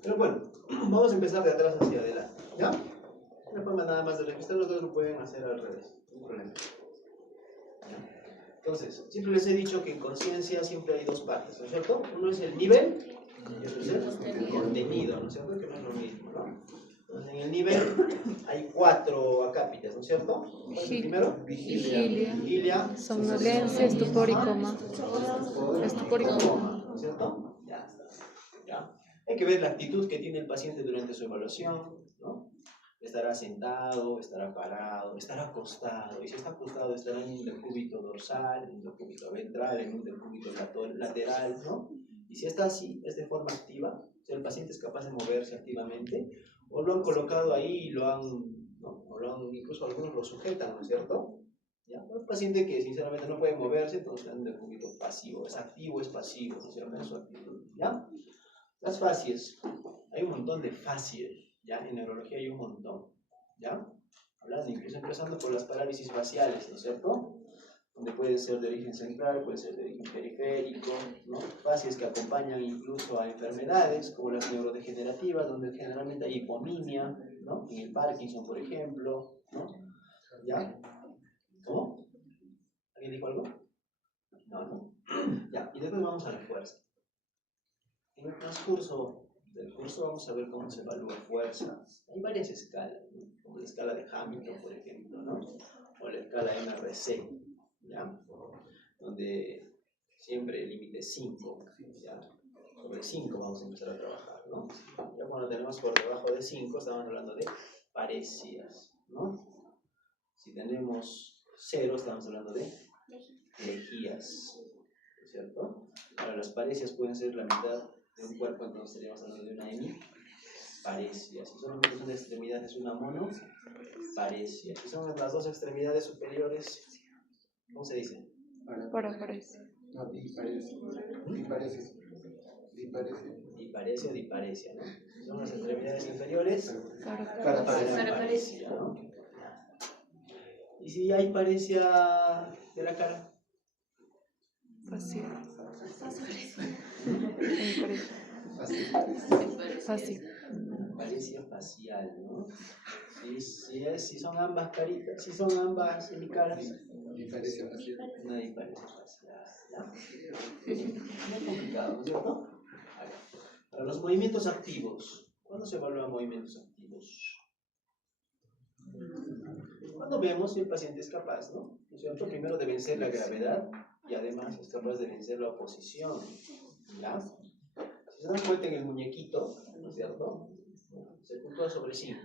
Pero bueno, vamos a empezar de atrás hacia adelante, ¿ya? Una forma nada más de registrar, los dos lo pueden hacer al revés, no hay problema. Entonces, siempre les he dicho que en conciencia siempre hay dos partes, ¿no es cierto? Uno es el nivel y otro es el contenido, ¿no es cierto? Que no es lo mismo, ¿no? Entonces, en el nivel hay 4 acápitas, ¿no es cierto? ¿Cuál es el primero? Vigilia, somnolencia, estupor y coma. Estupor y coma. ¿no es cierto? Ya está. ¿Ya? Hay que ver la actitud que tiene el paciente durante su evaluación, ¿no? Estará sentado, estará parado, estará acostado. Y si está acostado, estará en un decúbito dorsal, en un decúbito ventral, en un decúbito lateral, ¿no? Y si está así, es de forma activa, o sea, el paciente es capaz de moverse activamente, o lo han colocado ahí y incluso algunos lo sujetan, ¿no es cierto? ¿Ya? Un paciente que sinceramente no puede moverse, entonces está en un decúbito pasivo, es activo, es pasivo, ¿no es cierto? En su actitud, ¿ya? Las facies, hay un montón de facies. ¿Ya? En neurología hay un montón, ¿ya? Hablando, incluso empezando por las parálisis faciales, ¿no es cierto? donde puede ser de origen central, puede ser de origen periférico, ¿no? Fases que acompañan incluso a enfermedades como las neurodegenerativas, donde generalmente hay hiponimia, ¿no? En el Parkinson, por ejemplo, ¿no? ¿Ya? ¿Cómo? ¿Alguien dijo algo? No, no. Ya, y después vamos a la fuerza. En el transcurso del curso vamos a ver cómo se evalúa fuerza. Hay varias escalas, ¿no? Como la escala de Hamilton, por ejemplo, ¿no? O la escala MRC, ¿ya? Donde siempre el límite es 5, ¿ya? Sobre 5 vamos a empezar a trabajar, ¿no? Ya cuando tenemos por debajo de 5 estamos hablando de parecias, ¿no? Si tenemos 0 estamos hablando de lejías, ¿cierto? Ahora las parecias pueden ser la mitad de un cuerpo, entonces estaríamos hablando de una hemiparesia. Si solamente es una extremidad es una monoparesia. Si son las dos extremidades superiores, ¿cómo se dice? Paraparesia. No, diparesia. Diparesia o diparesia, ¿no? Si son las extremidades inferiores, Paraparesia. paraparesia, ¿no? Y si hay paresia de la cara, Facial. Fácil. paresia facial, ¿no? Si son ambas caritas, si son ambas semicaras, Diparesia facial. una diparesia facial, ¿ya? Muy complicado, ¿no es cierto? Ahora, los movimientos activos. ¿Cuándo se evalúan movimientos activos? Cuando vemos si el paciente es capaz, ¿no? ¿No es cierto? Primero de vencer la gravedad y además es capaz de vencer la oposición, ¿ya? Si se dan cuenta en el muñequito, ¿no es cierto? Se puntúa sobre 5,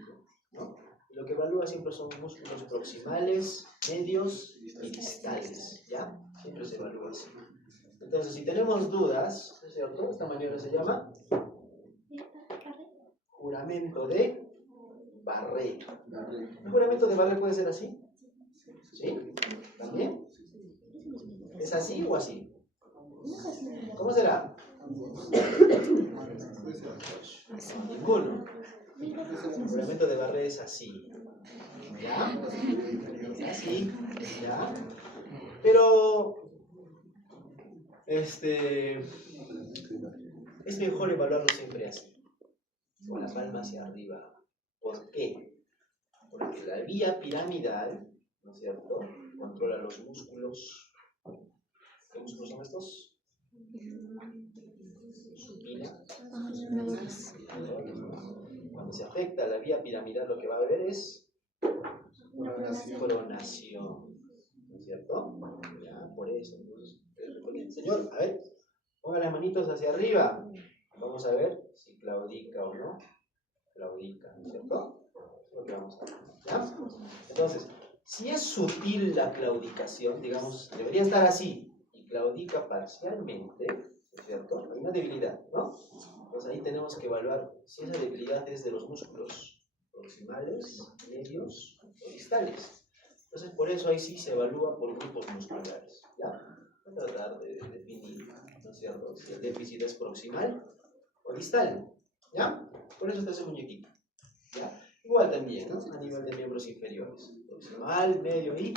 ¿no? Y lo que evalúa siempre son músculos proximales, medios y distales, ¿ya? Siempre se evalúa así. Entonces, si tenemos dudas, ¿no es cierto? Esta maniobra se llama juramento de Barré. ¿El juramento de Barré puede ser así? ¿Sí? ¿También? ¿Es así o así? ¿Cómo será? Ninguno. El juramento de Barré es así. ¿Ya? Es así. ¿Ya? Pero es mejor evaluarlo siempre así, con la palma hacia arriba. ¿Por qué? Porque la vía piramidal, ¿no es cierto?, controla los músculos. ¿Qué músculos son estos? Supina. Cuando se afecta la vía piramidal, lo que va a haber es pronación, ¿no es cierto? Ya, por eso. Entonces, señor, a ver, ponga las manitos hacia arriba. Vamos a ver si claudica o no. Claudica, ¿no es cierto? Es lo que vamos a ver. ¿Ya? Entonces, si es sutil la claudicación, digamos, debería estar así, y claudica parcialmente, ¿no es cierto? Hay una debilidad, ¿no? Entonces ahí tenemos que evaluar si esa debilidad es de los músculos proximales, medios o distales. Entonces por eso ahí sí se evalúa por grupos musculares, ¿ya? Voy a tratar de definir, ¿no es cierto?, si el déficit es proximal o distal, ¿ya? Por eso está ese muñequito, ¿ya? Igual también, ¿no?, a nivel de miembros inferiores, proximal, medio y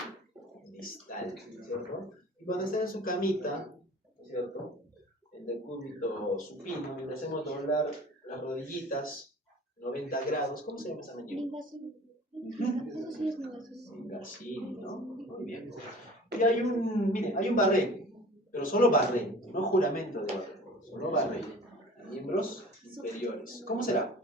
distal, ¿no es cierto? Y cuando está en su camita, ¿no es cierto?, en decúbito supino, mientras hacemos doblar las rodillitas 90 grados, ¿cómo se llama esa maniobra? Ingasini, ¿no? Muy bien. Y hay un barré, pero solo barré, no juramento de barré, solo barré, a miembros inferiores. ¿Cómo será?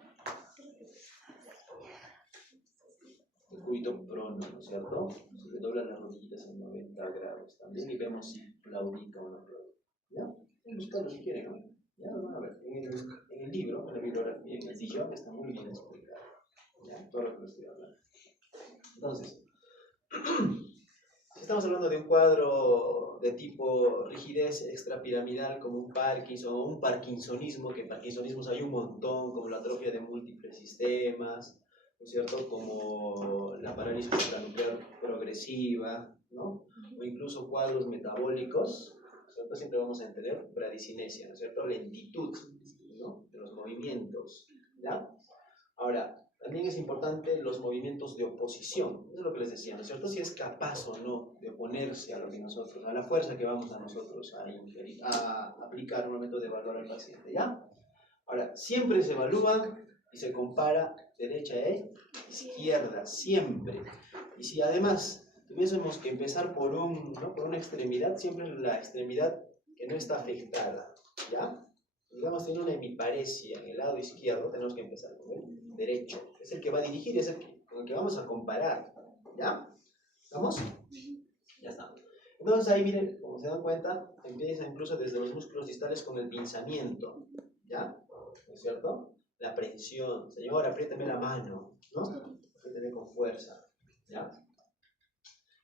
Decúbito prono, ¿no es cierto? Se doblan las rodillitas en 90 grados también y vemos si claudica o no claudica. ¿Ya? Buscarlo si quieren, ¿no? Ya lo van a ver. En el libro, en la bibliografía, en el sillón, está muy bien explicado. ¿Ya? Todo lo que les estoy hablando. Entonces, estamos hablando de un cuadro de tipo rigidez extrapiramidal como un Parkinson o un parkinsonismo, que parkinsonismos hay un montón, como la atrofia de múltiples sistemas, ¿no es cierto?, como la parálisis supranuclear progresiva, ¿no?, o incluso cuadros metabólicos, ¿no es cierto?, siempre vamos a tener bradicinesia, ¿no es cierto?, lentitud, ¿no?, de los movimientos, ¿ya? Ahora, también es importante los movimientos de oposición. Eso es lo que les decía, ¿no es cierto? Si es capaz o no de oponerse a lo que nosotros, a la fuerza que vamos a nosotros a aplicar un momento de evaluar al paciente, ¿ya? Ahora, siempre se evalúa y se compara derecha e izquierda, siempre. Y si además tuviésemos que empezar por una extremidad, siempre la extremidad que no está afectada, ¿ya? Digamos, tiene una hemiparesia en el lado izquierdo, tenemos que empezar con el derecho. Es el que va a dirigir, es con el que vamos a comparar, ¿ya? ¿Estamos? Ya está. Entonces ahí miren, como se dan cuenta, empieza incluso desde los músculos distales con el pinzamiento, ¿ya? ¿No es cierto? La precisión. Señor, apriétame la mano, ¿no? Apriétame con fuerza, ¿ya?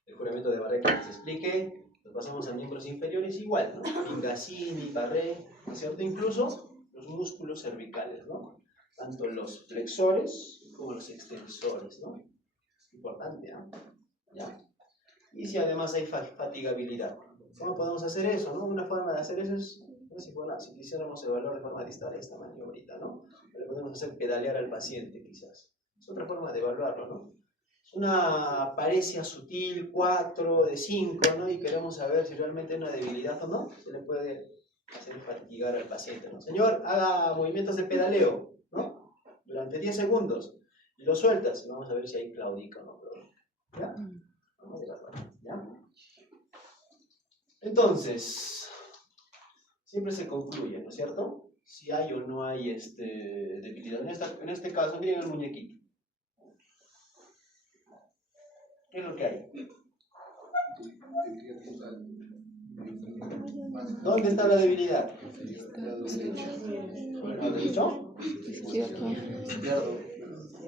El juramento de Barré que les explique. Nos pasamos a miembros inferiores igual, ¿no? Pingasini, Barré, ¿no es cierto? Incluso los músculos cervicales, ¿no? Tanto los flexores como los extensores, ¿no? Importante, ¿no? ¿Ya? Y si además hay fatigabilidad. ¿Cómo podemos hacer eso, no? Una forma de hacer eso es, si quisiéramos evaluar de forma distal esta maniobrita, ¿no? Le podemos hacer pedalear al paciente, quizás. Es otra forma de evaluarlo, ¿no? Una parecia sutil, 4 de 5, ¿no? Y queremos saber si realmente hay una debilidad o no, se le puede hacer fatigar al paciente, ¿no? Señor, haga movimientos de pedaleo, ¿no? Durante 10 segundos. Y lo sueltas, y vamos a ver si hay claudica o no. ¿Ya? Vamos a ver, ¿ya? Entonces, siempre se concluye, ¿no es cierto? Si hay o no hay debilidad. En este caso, miren el muñequito. ¿Qué es lo que hay? ¿Dónde está la debilidad? ¿Lo has dicho? Izquierdo.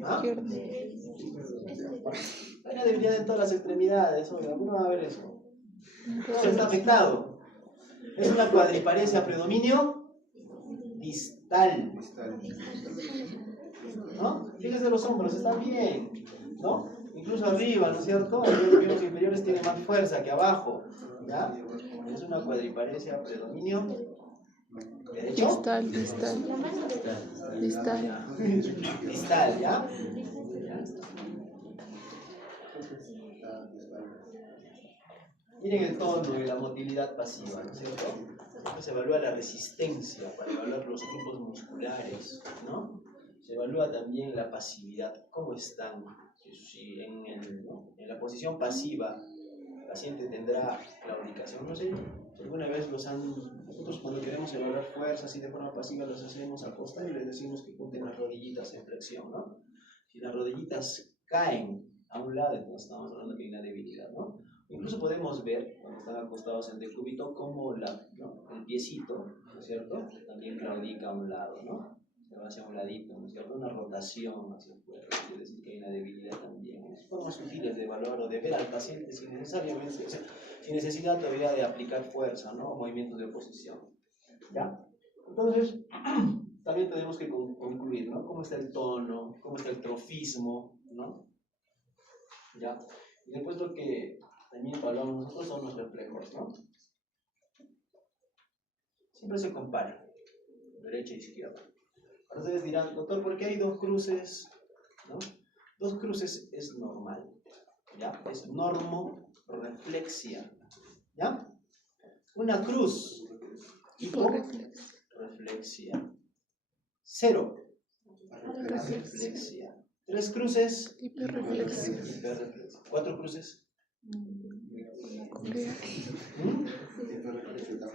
¿Ah? Izquierdo. Hay una debilidad en todas las extremidades, obvio. ¿Cómo va a ver eso? ¿Cómo está afectado? Es una cuadriparesia a predominio distal. ¿No? Fíjense los hombros, están bien, ¿no? Incluso arriba, ¿no es cierto? Los miembros inferiores tienen más fuerza que abajo, ¿ya? Es una cuadriparesia a predominio derecho. Distal. Distal, ¿ya? Miren el tono y la motilidad pasiva, ¿no es cierto? Se evalúa la resistencia para evaluar los grupos musculares, ¿no? Se evalúa también la pasividad, cómo están. Si en la posición pasiva el paciente tendrá claudicación, no sé, si alguna vez nosotros cuando queremos evaluar fuerzas y de forma pasiva los hacemos acostar y les decimos que junten las rodillitas en flexión, ¿no? Si las rodillitas caen a un lado, entonces estamos hablando que hay una debilidad, ¿no? Incluso podemos ver, cuando están acostados en decúbito, cómo el piecito, ¿no es cierto?, también claudica a un lado, ¿no? Se va hacia un ladito, ¿no es cierto?, una rotación hacia afuera, quiere decir que hay una debilidad también. Es formas útiles de evaluar o de ver al paciente sin necesidad todavía de aplicar fuerza, ¿no?, movimientos de oposición, ¿ya? Entonces, también tenemos que concluir, ¿no?, cómo está el tono, cómo está el trofismo, ¿no? ¿Ya? Y después lo que también hablamos nosotros son los reflejos, ¿no? Siempre se compara, derecha e izquierda. Ahora ustedes dirán, doctor, ¿por qué hay dos cruces? ¿No? Dos cruces es normal, ¿ya? Es normoreflexia, ¿ya? Una cruz, hiporeflexia. 0, reflexia. 3 cruces, Hiperreflexia. 4 cruces,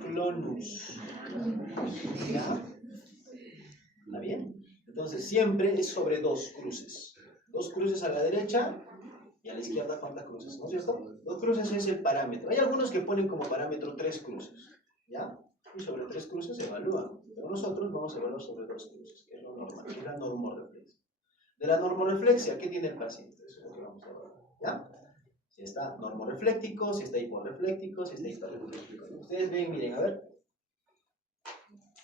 clonus. ¿Ya? ¿Está bien? Entonces siempre es sobre 2 cruces. 2 cruces a la derecha y a la izquierda, ¿cuántas cruces? ¿No es cierto? 2 cruces es el parámetro. Hay algunos que ponen como parámetro 3 cruces, ¿ya? Y sobre 3 cruces se evalúan. Pero nosotros vamos a evaluar sobre 2 cruces, que es lo normal, que es la normoreflexia. De la normoreflexia, ¿qué tiene el paciente? Eso es lo que vamos a evaluar, ¿ya? Si está normorefléctico, si está hiporrefléctico, si está hiperrefléctico. Ustedes ven, miren, a ver.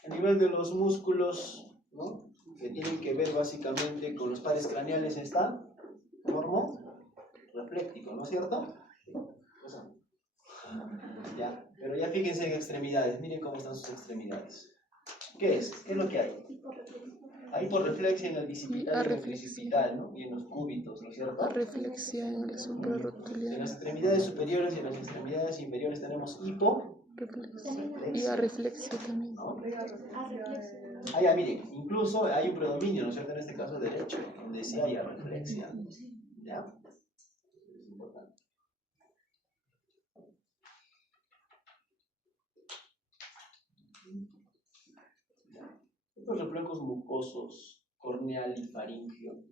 A nivel de los músculos, ¿no?, que tienen que ver básicamente con los pares craneales, está normorefléctico, ¿no es cierto? Ya, pero ya fíjense en extremidades, miren cómo están sus extremidades. ¿Qué es? ¿Qué es lo que hay? Hay hiporreflexia en el bicipital y en el tricipital, ¿no? Y en los cúbitos, ¿no es cierto? Arreflexia en el En suprarrotuliano. las extremidades superiores y en las extremidades inferiores tenemos Y arreflexia también. ¿no? Ah, ya, miren, incluso hay un predominio, ¿no es cierto? En este caso derecho, donde sí hay arreflexia. ¿Ya? Es importante. Los reflejos mucosos, corneal y faríngeo.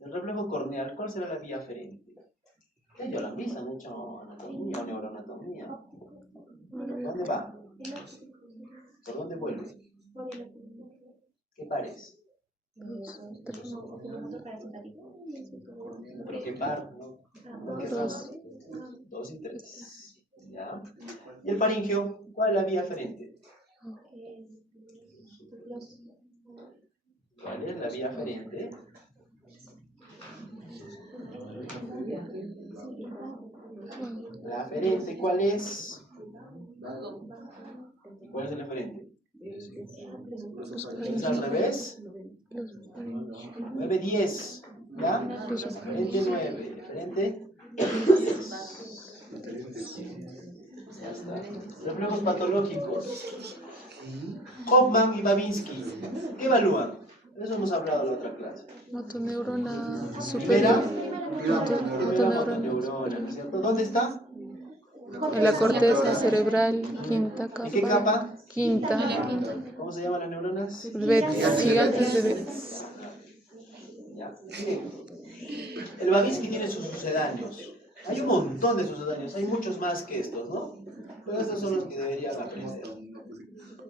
El reflejo corneal, ¿cuál será la vía aferente? Ellos la han visto, han hecho anatomía o neuroanatomía. ¿Dónde va? ¿Por dónde vuelve? ¿Qué pares? ¿Pero qué par? ¿No? ¿Qué Dos. 2 y 3. ¿Ya? ¿Y el faríngeo? ¿Cuál es la vía aferente? ¿Cuál es la vía aferente? La aferente, ¿cuál es? ¿Cuál es el aferente? ¿Es al revés? 9, 10. ¿Ya? Aferente 9. Aferente 10. Ya está. Reflejos patológicos. Hoffman y Babinski. ¿Qué evalúan? De eso hemos hablado en la otra clase. Motoneurona Primera, superior. motoneurona, ¿no es cierto? ¿Dónde está? En la corteza cerebral, quinta capa. ¿Y qué capa? Quinta. ¿Cómo se llaman las neuronas? Bets, gigantes de Bets. Ya. Bien. El Babinski tiene sus sucedáneos. Hay un montón de sucedáneos, hay muchos más que estos, ¿no? Pero estos son los que deberían aprender.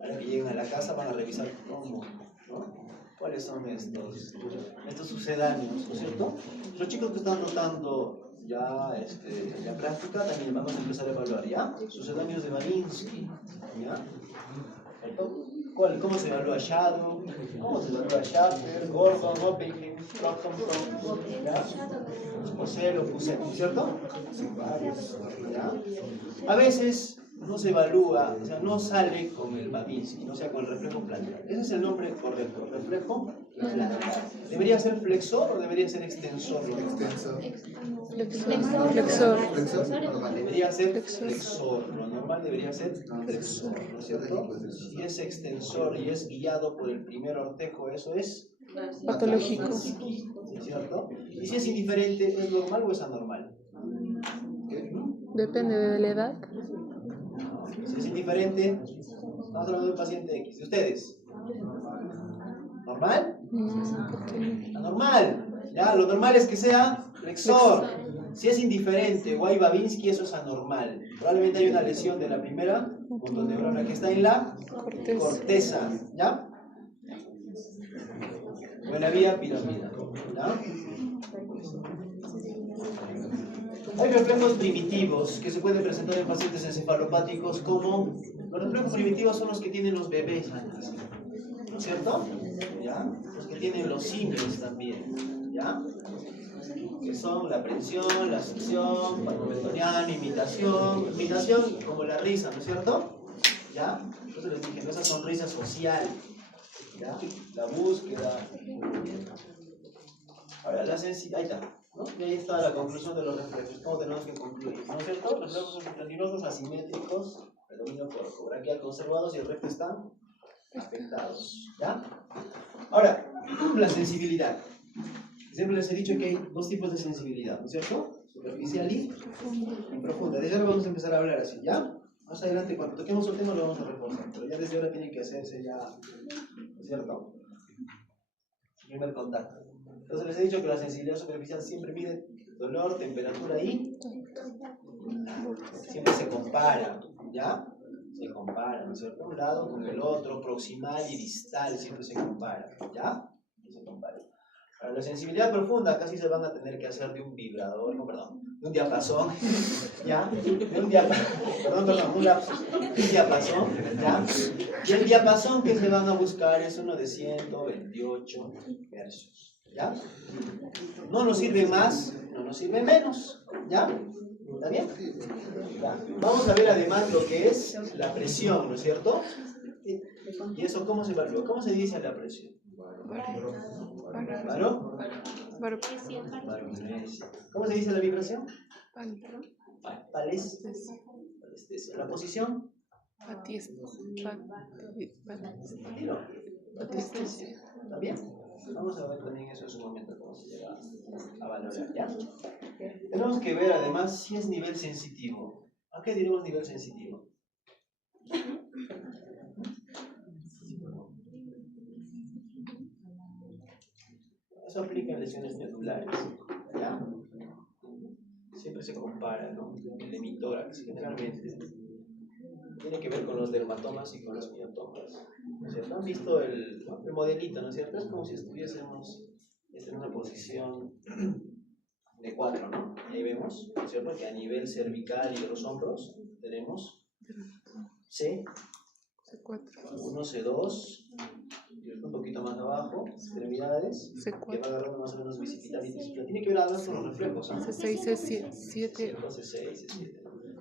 Ahora que lleguen a la casa van a revisar cómo, ¿no? ¿Cuáles son estos sucedáneos, ¿no es cierto? Los chicos que están notando ya la práctica también vamos a empezar a evaluar, ¿ya? Sucedáneos de Babinski, ¿ya? ¿Cómo se evalúa Shadow? ¿Cómo se evalúa Schaffer, Gordon, Oppenheim, Proctor, ¿ya? Ocelo, Fuset, ¿cierto? Varios, ¿ya? A veces no se evalúa, o sea, no sale con el Babinski, no sea con el reflejo plantar. Ese es el nombre correcto, reflejo plantar. ¿Debería ser flexor o debería ser extensor? Flexor. Debería ser flexor, lo normal debería ser flexor, ¿no es cierto? Si es extensor y es guiado por el primer ortejo, eso es Patológico. ¿Cierto? Y si es indiferente, ¿es normal o es anormal? Depende de la edad. Si es indiferente, estamos hablando de un paciente X. ¿De ustedes? ¿Normal? Anormal. Ya, lo normal es que sea flexor. Si es indiferente o hay Babinski, eso es anormal. Probablemente hay una lesión de la primera motoneurona que está en la corteza. ¿Ya? Buena vía piramidal. ¿Ya? Hay reflejos primitivos que se pueden presentar en pacientes encefalopáticos como los reflejos primitivos son los que tienen los bebés antes, ¿no es cierto? ¿Ya? Los que tienen los simios también, ¿ya? Que son la prensión, la succión, palmometoniana, imitación como la risa, ¿no es cierto? ¿Ya? Entonces les dije, esa sonrisa social, ¿ya? La búsqueda. Ahora, la sensibilidad, ahí está. ¿No? Y ahí está la conclusión de los reflejos. ¿Cómo tenemos que concluir? ¿No es cierto? Reflejos subretinosos asimétricos, predominio porco, braquial conservados y el resto están afectados. ¿Ya? Ahora, la sensibilidad. Siempre les he dicho que hay dos tipos de sensibilidad, ¿no es cierto? Superficial y profunda. Desde ahora vamos a empezar a hablar así, ¿ya? Más adelante, cuando toquemos el tema, lo vamos a reforzar. Pero ya desde ahora tiene que hacerse ya, ¿no es cierto? Primer contacto. Entonces les he dicho que la sensibilidad superficial siempre mide dolor, temperatura y siempre se compara, ¿ya? Se compara, ¿no es cierto? Un lado con el otro, proximal y distal, siempre se compara, ¿ya? Se compara. Para la sensibilidad profunda casi se van a tener que hacer de un vibrador, no, perdón, de un diapasón, ¿ya? De un diapasón, un lapsus, un diapasón, ¿ya? Y el diapasón que se van a buscar es uno de 128 hercios, ¿ya? No nos sirve más, no nos sirve menos, ¿ya? ¿Está bien? ¿Ya? Vamos a ver además lo que es la presión, ¿no es cierto? ¿Y eso cómo se evalúa? ¿Cómo se dice la presión? ¿Varo? Barometría. ¿Cómo se dice la vibración? Palestesia. ¿La posición? Palestesia. ¿Está bien? Vamos a ver también eso en su momento, cómo se llega a valorar, ¿ya? Tenemos que ver además si es nivel sensitivo. ¿A qué diremos nivel sensitivo? Eso aplica en lesiones medulares, ¿ya? Siempre se compara, ¿no? El hemitórax generalmente tiene que ver con los dermatomas y con los miotomas, ¿no es cierto? ¿Han visto el modelito, ¿no es cierto? Es como si estuviésemos en una posición de 4, ¿no? Y ahí vemos, ¿no es cierto?, que a nivel cervical y de los hombros tenemos C1, C2, y un poquito más abajo, extremidades, que va agarrando más o menos visibilidad. Tiene que ver además con los reflejos, ¿no? C6, C7. Entonces C6, C7.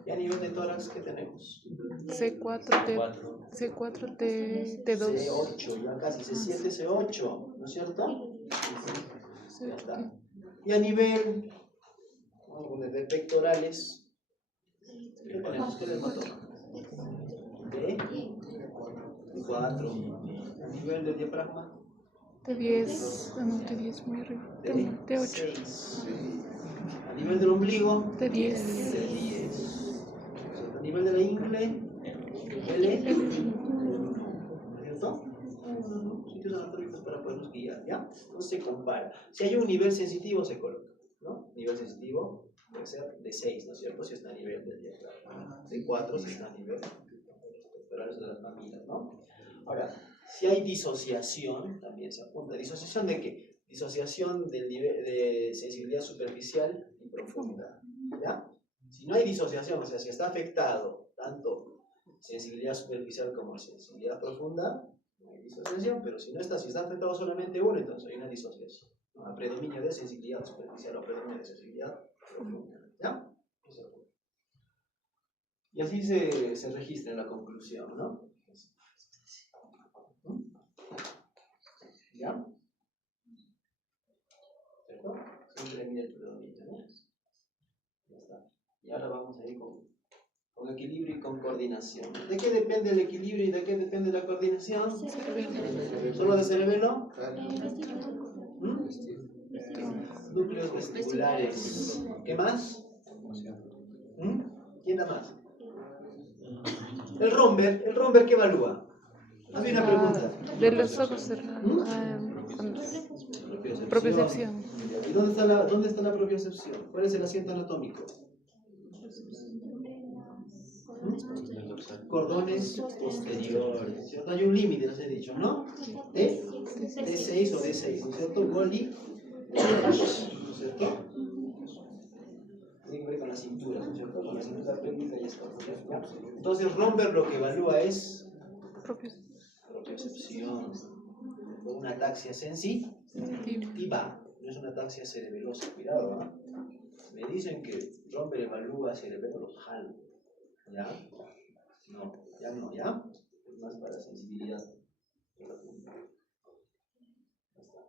Y a nivel de tórax, ¿qué tenemos? C4, T2. C8, ya casi, C7, C8, ¿no es cierto? Ya está. Y a nivel de pectorales, ¿qué tenemos? ¿Qué dermatoma? T4. A nivel del diafragma, T10, T10 muy arriba. T8. A nivel del ombligo, T10. A nivel de la ingle, L. ¿Cierto? Sitios anatómicos para podernos guiar, ¿ya? No se compara. Si hay un nivel sensitivo, se coloca, ¿no? Nivel sensitivo puede ser de 6, ¿no es cierto? Si está a nivel del diafragma. De 4 si está a nivel de los pectorales de las mamilas, ¿no? Ahora, si hay disociación, también se apunta. ¿Disociación de qué? Disociación del nivel de sensibilidad superficial y profunda, ¿ya? Si no hay disociación, o sea, si está afectado tanto sensibilidad superficial como sensibilidad profunda, no hay disociación, pero si está afectado solamente uno, entonces hay una disociación, ¿no? A predominio de sensibilidad superficial o predominio de sensibilidad profunda, ¿ya? Y así se registra en la conclusión, ¿no? ¿Ya? ¿Cierto? Siempre mira el predominio, ¿no? Ya está. Y ahora vamos a ir con equilibrio y con coordinación. ¿De qué depende el equilibrio y de qué depende la coordinación? ¿Solo de cerebelo? Núcleos vestibulares. ¿Qué más? ¿Quién da más? El romber, ¿qué evalúa? Había una pregunta. De los ojos cerrados. Propiocepción. ¿Y dónde está la propiocepción? ¿Cuál es el asiento anatómico? Cordones posteriores, ¿cierto? Hay un límite, les he dicho, ¿no? D6 o D6, ¿no es cierto? Goli, ¿no es cierto? Tiene que ver con la cintura, ¿no es cierto? Con la cintura pélvica y escapularia. Entonces, romper lo que evalúa es propiocepción. Con una ataxia sensitiva, no es una ataxia cerebelosa, cuidado, ¿no? Me dicen que romper evalúa cerebelo, los jalo, ¿ya? No, ya no, ¿ya? Es más para sensibilidad.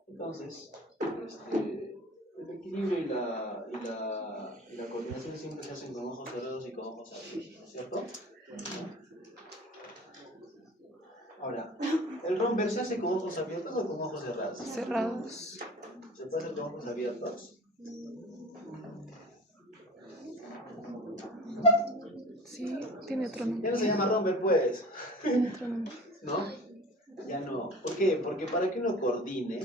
Entonces, el equilibrio y la coordinación siempre se hacen con ojos cerrados y con ojos abiertos, ¿no es cierto? Ahora, ¿el romper se hace con ojos abiertos o con ojos cerrados? Cerrados. ¿Se puede hacer con ojos abiertos? Sí, tiene otro nombre. Ya no se llama romper, pues. Tiene otro nombre. ¿No? Ya no. ¿Por qué? Porque para que uno coordine,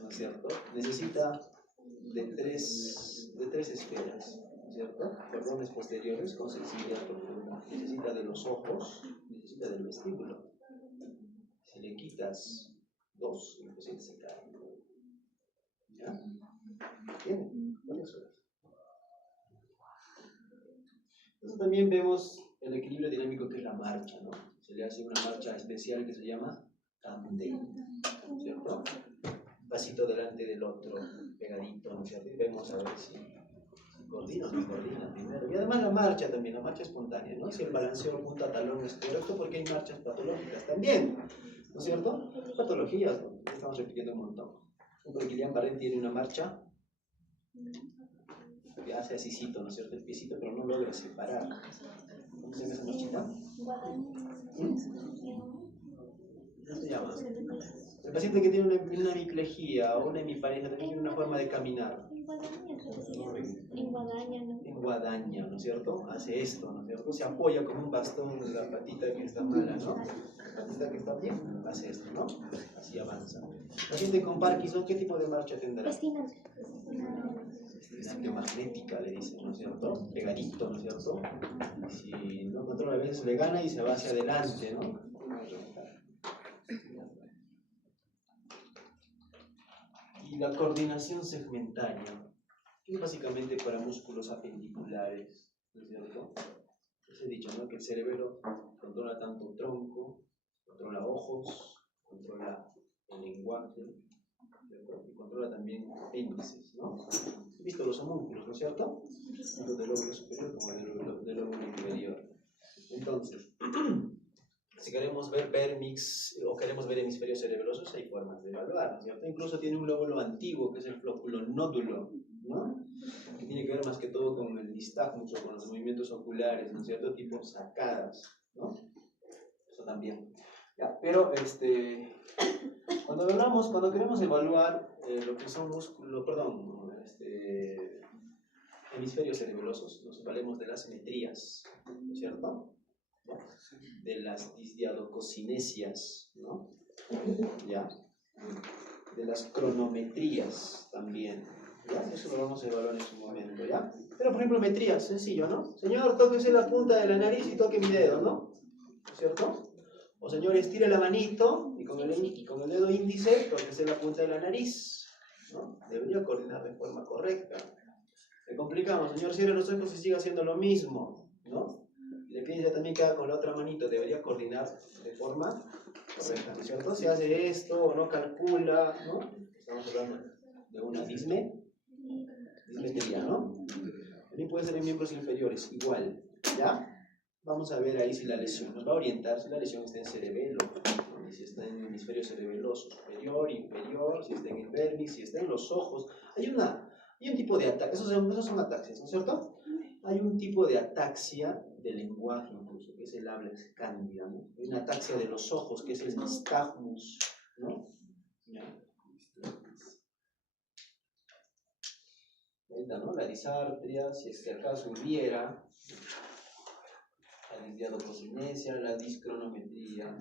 ¿no es cierto?, necesita de tres esferas, ¿no es cierto? Cordones posteriores con sensibilidad profunda. Necesita de los ojos, necesita del vestíbulo. Si le quitas dos, el paciente se cae. ¿Ya? ¿Entienden? Entonces también vemos el equilibrio dinámico, que es la marcha, ¿no? Se le hace una marcha especial que se llama tandem, ¿cierto? Un pasito delante del otro, pegadito, ¿no es cierto? Y vemos a ver si coordina o no coordina primero. Y además la marcha también, la marcha espontánea, ¿no? Si el balanceo punta talón es correcto, porque hay marchas patológicas también. ¿no es cierto? Patologías, ¿no? Estamos repitiendo un montón. Por ejemplo, Guillain-Barré tiene una marcha que hace asícito, ¿no es cierto? El piecito, pero no logra separar. ¿Cómo se llama esa marchita? ¿Cómo se llama? El paciente que tiene una hemiplegia o una hemiparesia también tiene una forma de caminar. En guadaña, ¿no es cierto? Hace esto, ¿no es cierto? Se apoya con un bastón en la patita que está mala, ¿no? La patita que está bien, hace esto, ¿no? Así avanza. Paciente con Parkinson, ¿qué tipo de marcha tendrá? Estirante magnética, le dicen, ¿no es cierto? Pegadito, ¿no es cierto? Si no controla, a veces le gana y se va hacia adelante, ¿no? Y la coordinación segmentaria, que es básicamente para músculos apendiculares, ¿no es cierto? Les he dicho, ¿no? Que el cerebro controla tanto tronco, controla ojos, controla el lenguaje, ¿cierto? Y controla también apéndices, ¿no? ¿He visto los homúnculos, ¿no es cierto? Tanto del lóbulo superior como del lóbulo inferior. Entonces, si queremos ver vermix o queremos ver hemisferios cerebrosos, hay formas de evaluar, ¿no es cierto? Incluso tiene un lóbulo antiguo, que es el flóculo-nódulo, ¿no? Que tiene que ver más que todo con el nistagmus o con los movimientos oculares, ¿no es cierto? Tipo sacadas, ¿no? Eso también. Ya, pero cuando queremos evaluar lo que son hemisferios cerebrosos, nos valemos de las simetrías, ¿no es cierto? ¿No? De las disdiadococinesias, ¿no? ¿Ya? De las cronometrías también, ¿ya? Eso lo vamos a evaluar en su momento, ¿ya? Pero por ejemplo, metrías, sencillo, ¿no? Señor, tóquese la punta de la nariz y toque mi dedo, ¿no? ¿No es cierto? O señor, estire la manito y con el dedo índice tóquese la punta de la nariz, ¿no? Debería coordinar de forma correcta. Le complicamos, señor, cierre los ojos y siga haciendo lo mismo, ¿no? Le pide ya también que haga con la otra manito, debería coordinar de forma correcta, ¿no es cierto? Si hace esto o no calcula, ¿no? Estamos hablando de una dismetría, ¿no? También puede ser en miembros inferiores, igual, ¿ya? Vamos a ver ahí si la lesión nos va a orientar, si la lesión está en cerebelo, ¿no? Si está en el hemisferio cerebeloso superior, inferior, si está en el vermis, si está en los ojos. Hay un tipo de ataxia, esos son ataxias, ¿no es cierto? Hay un tipo de ataxia del lenguaje incluso, que es el habla cándida, ¿no? Hay una ataxia de los ojos, que es el nistagmus, ¿no? ¿Ya? Ahí está, ¿no? La disartria, si es que acaso hubiera, la disdiadococinesia, la discronometría.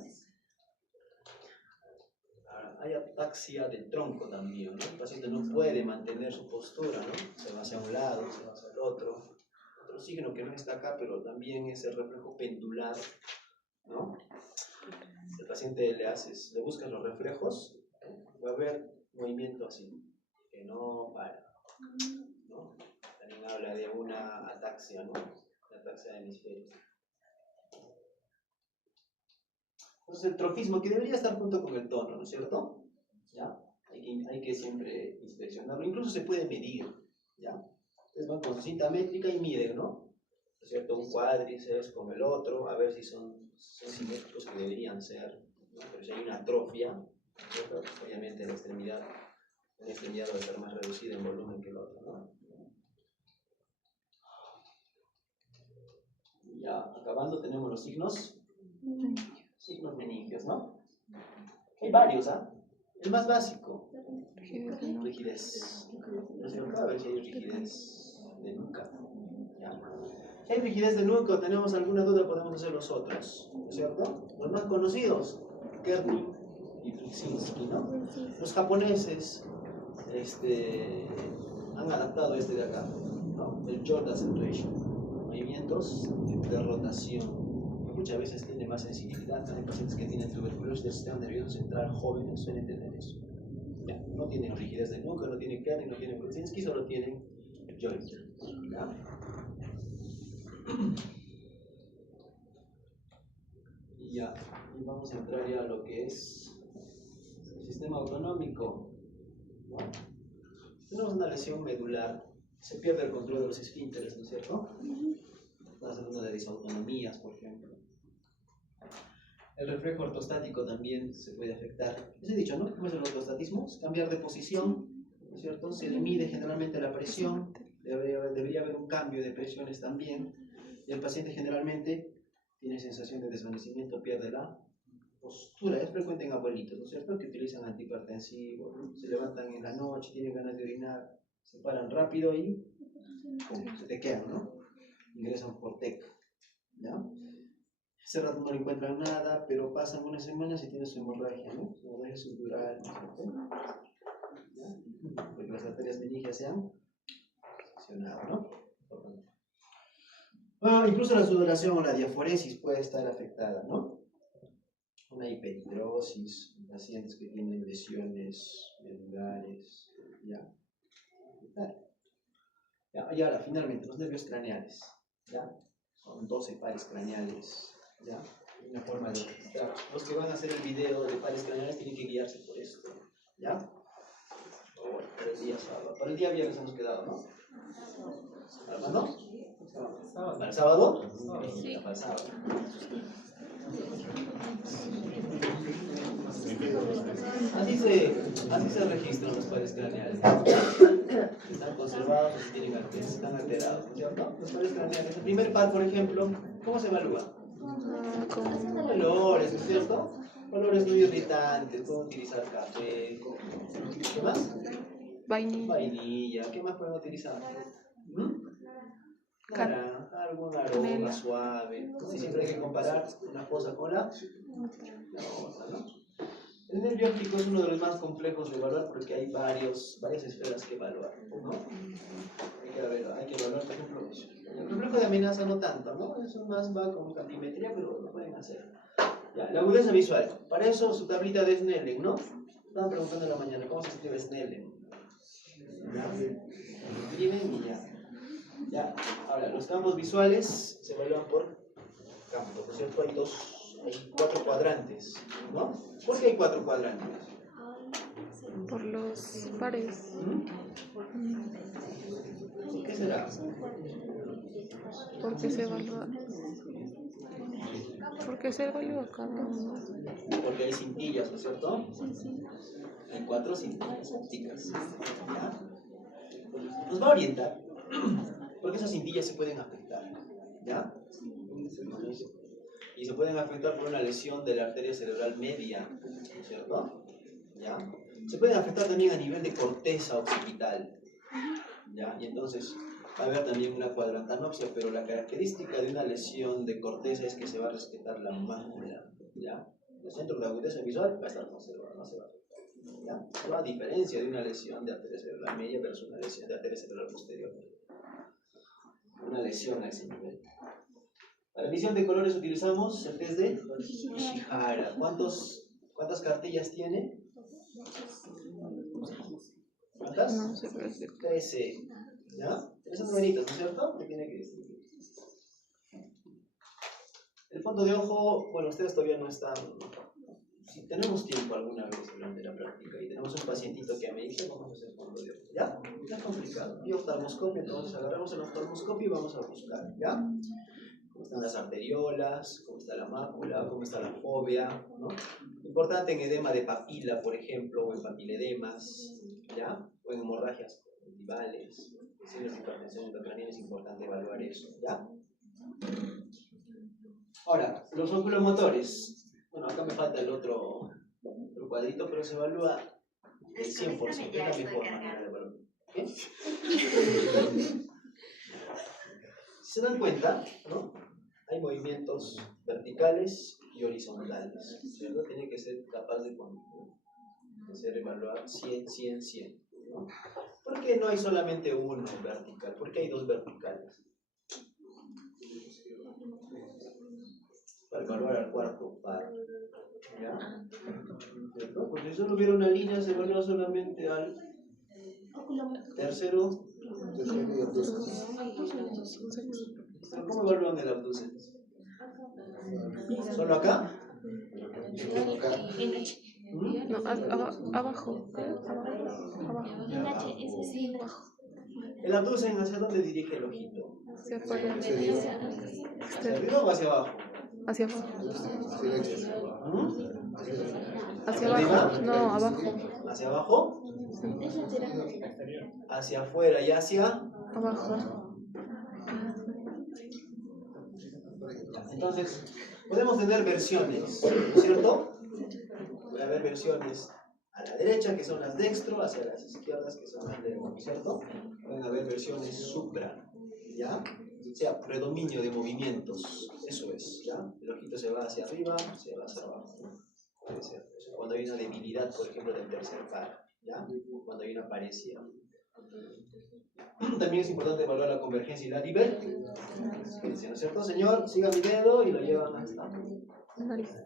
Hay ataxia del tronco también, ¿no? El paciente no puede mantener su postura, ¿no? Se va hacia un lado, se va hacia el otro. Otro signo que no está acá, pero también es el reflejo pendular, ¿no? El paciente le buscas los reflejos, va a haber movimiento así, que no para, ¿no? También habla de una ataxia, ¿no? La ataxia de hemisferio. Entonces el trofismo, que debería estar junto con el tono, ¿no es cierto? ¿Ya? Hay que siempre inspeccionarlo, incluso se puede medir, ¿ya? Entonces van con su cinta métrica y miden, ¿no? ¿No es cierto? Un cuádriceps con el otro, a ver si son simétricos, que deberían ser, ¿no? Pero si hay una atrofia, ¿no? Obviamente la extremidad debe estar más reducida en volumen que el otro, ¿no? Ya acabando tenemos los signos meningios, ¿no? Hay varios, ¿ah? El más básico, rigidez. ¿No es cierto? A ver si hay rigidez de nuca. ¿Ya? Si hay rigidez de nuca o tenemos alguna duda, podemos hacer los otros, ¿no es cierto? Los más conocidos, Kerning y Brzezinski, ¿no? Los japoneses han adaptado de acá, ¿no? El Jordan Centration, movimientos de rotación. Muchas veces tiene más sensibilidad. Hay pacientes que tienen tuberculosis del sistema nervioso central jóvenes suelen tener eso. ¿Ya? No tienen rigidez de nuca, no tienen Kerning, no tienen Brzezinski, solo tienen Joint. ¿Ya? Y vamos a entrar ya a lo que es el sistema autonómico, ¿no? Tenemos una lesión medular, se pierde el control de los esfínteres, ¿no es cierto? Estamos hablando de disautonomías, por ejemplo. El reflejo ortostático también se puede afectar. Les he dicho, ¿no? ¿Cómo es el ortostatismo? Es cambiar de posición, ¿no es cierto? Se le mide generalmente la presión, debería haber un cambio de presiones también, y el paciente generalmente tiene sensación de desvanecimiento, pierde la postura. Es frecuente en abuelitos, ¿no es cierto? Que utilizan antihipertensivos, ¿no? Se levantan en la noche, tienen ganas de orinar, se paran rápido y ¡pum!, se te quedan, ¿no? Ingresan por TEC, ¿ya? Ese rato no le encuentran nada, pero pasan unas semanas y tiene su hemorragia, ¿no? Su hemorragia subdural, ¿no es cierto? ¿Ya? Porque las arterias meningias se han seccionado, ¿no? Bueno, incluso la sudoración o la diaforesis puede estar afectada, ¿no? Una hiperhidrosis, pacientes que tienen lesiones medulares, ¿ya? ¿Ya? Y ahora, finalmente, los nervios craneales, ¿ya? Son 12 pares craneales, ¿ya? Una forma de registrar. Los que van a hacer el video de pares craneales tienen que guiarse por esto, ¿ya? Bueno, para el día sábado. Para el día viernes hemos quedado, ¿no? ¿Armando? ¿Para el sábado? Sí. Para el sábado. Así se registran los pares craneales. Están conservados o si tienen están alterados, ¿no es cierto? Los pares craneales. El primer par, por ejemplo, ¿cómo se evalúa? Con olores, ¿no es cierto? Olores muy irritantes, pueden utilizar café, ¿qué más? Vainilla, ¿qué más pueden utilizar? Algún aroma suave. Sí, siempre hay que comparar una cosa con la otra, ¿no? El nervio óptico es uno de los más complejos de evaluar porque hay varias esferas que evaluar, ¿no? Hay que evaluar, por ejemplo, el reflejo de amenaza no tanto, ¿no? Eso más va con cantimetría, pero lo pueden hacer. Ya, la agudeza visual. Para eso su tablita de Snellen, ¿no? Estaban preguntando en la mañana, ¿cómo se escribe Snellen? Escriben y ya. Ya, ahora, los campos visuales se evalúan por campos, ¿no es cierto? Hay 4 cuadrantes, ¿no? ¿Por qué hay 4 cuadrantes? Por los pares. ¿Qué será? Porque se evalúa. ¿Por qué se evalúa cada uno? Porque hay cintillas, ¿no es cierto? Sí. Hay 4 cintillas ópticas. ¿Ya? Nos va a orientar, porque esas cintillas se pueden afectar, ¿ya? Y se pueden afectar por una lesión de la arteria cerebral media, ¿no es cierto? ¿Ya? Se pueden afectar también a nivel de corteza occipital, ¿ya? Y entonces va a haber también una cuadrantanopsia, pero la característica de una lesión de corteza es que se va a respetar la mácula, ¿ya? El centro de agudeza visual va a estar conservado, no se va a afectar, ¿ya? Pero a diferencia de una lesión de arteria cerebral media versus una lesión de arteria cerebral posterior, una lesión a ese nivel. Para emisión de colores utilizamos el test de Ishihara. ¿Cuántas cartillas tiene? ¿Cuántas? No sé qué decir. 13. ¿Ya? 13 numeritos, ¿no es cierto? Que tiene que distinguir. El fondo de ojo, bueno, ustedes todavía no están. Si tenemos tiempo alguna vez durante la práctica y tenemos un pacientito que me dice, vamos a hacer fondo de ojo. ¿Ya? No es complicado. Y oftalmoscopio, entonces agarramos el oftalmoscopio y vamos a buscar. ¿Ya? Cómo están las arteriolas, cómo está la mácula, cómo está la fóvea, ¿no? Importante en edema de papila, por ejemplo, o en papiledemas, ¿ya? O en hemorragias conjuntivales, signos de hipertensión intracraneal, es importante evaluar eso, ¿ya? Ahora, los oculomotores. Bueno, acá me falta el otro cuadrito, pero se evalúa el 100%, es la mejor manera de evaluar. ¿Qué? Si se dan cuenta, ¿no? Hay movimientos verticales y horizontales, ¿cierto? Tiene que ser capaz de hacer evaluar 100, 100, 100, ¿no? ¿Por qué no hay solamente uno vertical? ¿Por qué hay 2 verticales? Para evaluar al cuarto par, ¿ya? ¿Cierto? Porque si solo hubiera una línea, se evalúa solamente al tercero y abducens. ¿Pero cómo evalúan el abducens? ¿Solo acá? No, abajo. ¿El abducens hacia dónde dirige el ojito? Hacia afuera. ¿Hacia arriba o hacia abajo? Hacia abajo. ¿Mm? Hacia ¿Arriba? abajo. No, abajo. ¿Hacia abajo? Hacia afuera y hacia... Abajo. Entonces, podemos tener versiones, ¿no es cierto? Puede haber versiones a la derecha, que son las dextro, hacia las izquierdas, que son las lerdo, ¿no es cierto? Pueden haber versiones supra, ¿ya? O sea, predominio de movimientos, eso es, ¿ya? El ojito se va hacia arriba, se va hacia abajo, ¿no? Puede ser. Eso cuando hay una debilidad, por ejemplo, del tercer par, ¿ya? Cuando hay una parecida. También es importante evaluar la convergencia y la divergencia, ¿no es cierto, señor? Siga mi dedo y lo llevan hasta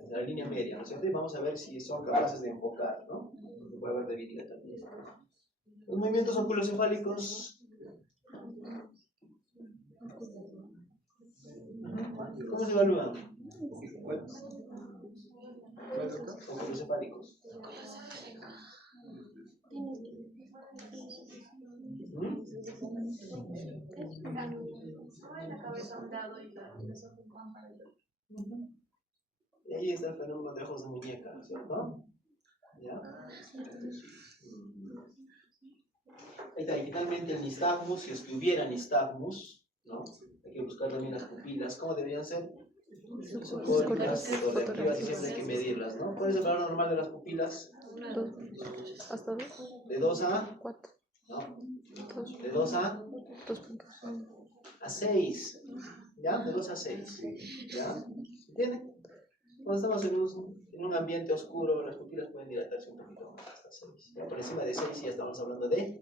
la línea media, ¿no es cierto? Y vamos a ver si son capaces de enfocar, ¿no? Puede haber debilidad también. Los movimientos oculocefálicos. ¿Cómo se evalúan? Oculocefálicos. Y ahí está el fenómeno de ojos de muñeca, ¿no es cierto? ¿Ya? Ahí está, y finalmente el nistagmus, si es que hubiera nistagmus, ¿no? Hay que buscar también las pupilas. ¿Cómo deberían ser? Córneas, fotorreactivas, y siempre hay que medirlas, ¿no? ¿Cuál es el valor normal de las pupilas? ¿Hasta 2? De 2 a 4. ¿no? De 2 a 2.5. a 6, ¿ya? De 2 a 6, ¿ya? ¿Entienden? Cuando estamos en un ambiente oscuro, las pupilas pueden dilatarse un poquito más, hasta 6. ¿Ya? Por encima de 6 ya estamos hablando de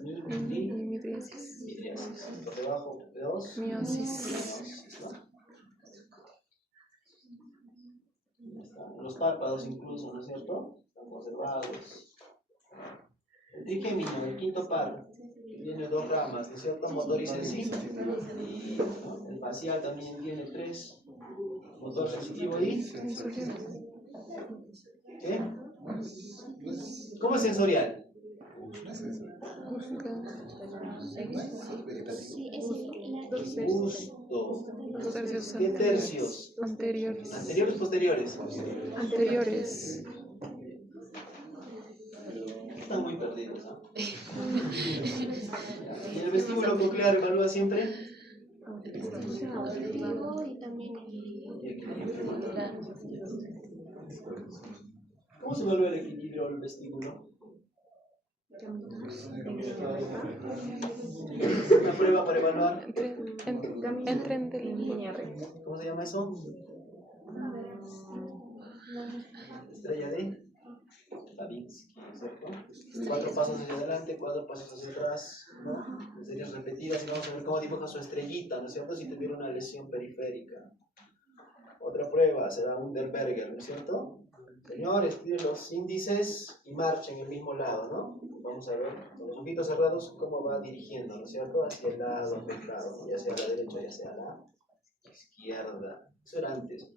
midriasis. midriasis. Por debajo de 2, Miosis. Los párpados incluso, ¿no es cierto? Están conservados. El trigémino, el quinto par, tiene 2 ramas, ¿no es cierto? Motor y sensible. Y ¿no? El facial también tiene 3. Motor sensitivo y... ¿Qué? ¿Cómo es sensorial? Gusto. ¿Qué tercios? Anteriores. ¿Anteriores o posteriores? Anteriores. Están muy perdidos, ¿no? ¿Y el vestíbulo coclear evalúa siempre? Y también ¿Cómo se evalúa el equilibrio del vestíbulo? Una prueba para evaluar. Entren de línea recta. ¿Cómo se llama eso? Estrella de Babinski, ¿cierto? 4 pasos hacia adelante, 4 pasos hacia atrás, ¿no? En series repetidas y vamos a ver cómo dibuja su estrellita, ¿no es cierto? Si tuviera una lesión periférica. Otra prueba será Underberger, ¿no es cierto? Señores, tienen los índices y marchen en el mismo lado, ¿no? Vamos a ver con los ojitos cerrados cómo va dirigiendo, ¿no es cierto? Hacia el lado afectado, ya sea a la derecha, ya sea a la izquierda. Eso era antes.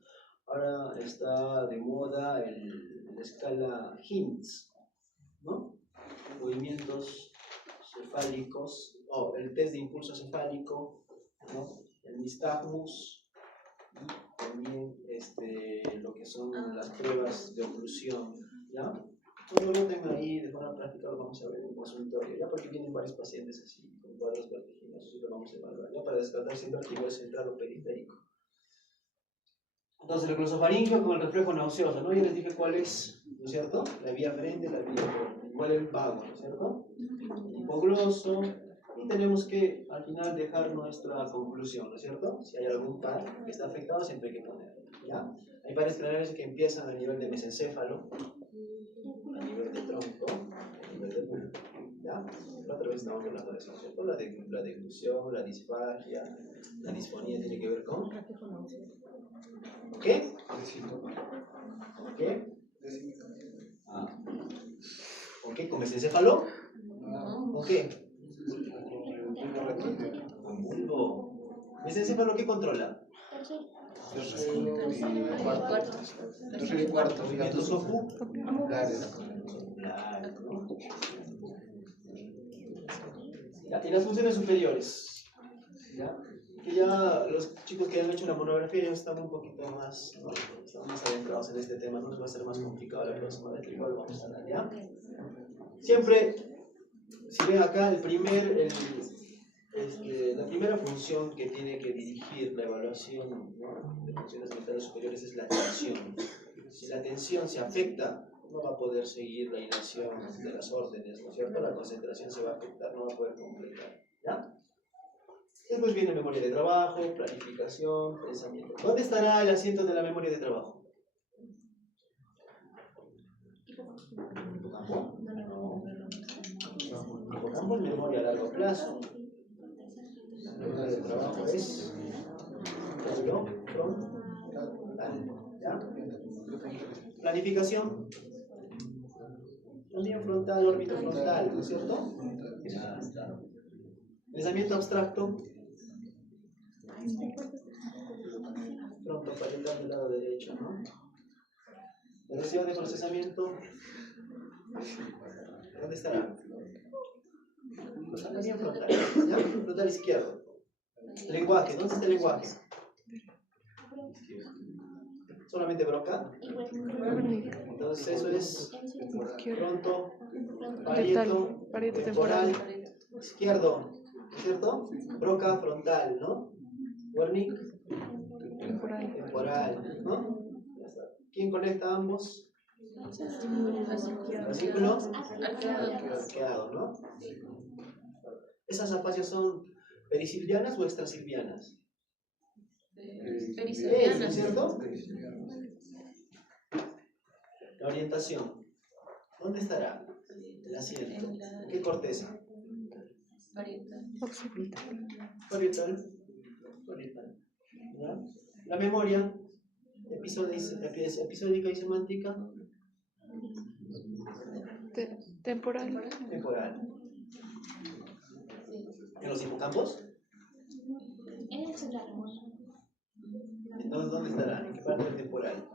Ahora está de moda la escala Hintz, ¿no? Movimientos cefálicos, o el test de impulso cefálico, ¿no? El nistagmus. Y también lo que son las pruebas de oclusión, ¿ya? Todo lo tengo ahí de forma práctica, lo vamos a ver en un consultorio, ya porque vienen varios pacientes así, con cuadros vertiginosos, y lo vamos a evaluar, ya para descartar siempre el tipo central o periférico. Entonces el glosofaringeo con el reflejo nauseoso, ¿no? Ya les dije cuál es, ¿no es cierto? La vía frente, la vía igual el vago, ¿no es cierto? Hipogloso. Y tenemos que al final dejar nuestra conclusión, ¿no es cierto? Si hay algún par que está afectado, siempre hay que ponerlo, ¿ya? Hay pares craneales que empiezan a nivel de mesencéfalo, a nivel de tronco, a nivel de bulbo, ¿ya? La otra vez estábamos hablando de eso, ¿no es cierto? La deglución, la disfagia, la disfonía tiene que ver con... ¿Qué? ¿Qué? ¿Con qué? ¿Con mesencéfalo? ¿Con qué? Con bulbo. ¿Mesencéfalo qué controla? Tercero y cuarto. Movimientos Oculares. ¿no? ¿Ya? Y las funciones superiores, ¿ya? que ya los chicos que han hecho la monografía ya están un poquito más, ¿no? Están más adentrados en este tema, no les va a ser más complicado la próxima vez, igual lo vamos a dar, ¿ya? Siempre, si ven acá, la primera función que tiene que dirigir la evaluación, ¿no?, de funciones mentales superiores es la atención. Si la atención se afecta, no va a poder seguir la hilación de las órdenes, ¿no es cierto? La concentración se va a afectar, no va a poder completar, ¿ya? Después viene memoria de trabajo, planificación, pensamiento. ¿Dónde estará el asiento de la memoria de trabajo? ¿Hipocampo? No. Hipocampo es memoria a largo plazo. La memoria de trabajo es frontal, ¿ya? Planificación. También frontal, órbita frontal, ¿no es cierto? Ya está. Pensamiento abstracto. Frontoparietal del lado derecho, ¿no? Velocidad de procesamiento. ¿Dónde estará? También frontal, ¿ya? Frontal izquierdo. Lenguaje, ¿dónde está el lenguaje? Solamente Broca. Entonces eso es fronto, parieto, temporal, izquierdo, ¿cierto? Broca, frontal, ¿no? Wernicke, temporal, ¿no? Ya está. ¿Quién conecta ambos? Fascículo arqueado, ¿no? ¿Esas afasias son perisilvianas o extrasilvianas? Perisilvianas, ¿no es cierto? La orientación. ¿Dónde estará el asiento? ¿En qué corteza? Parietal. ¿Ya? La memoria episódica y semántica. Temporal. ¿En los hipocampos? Entonces, ¿dónde estará? ¿En qué parte del temporal?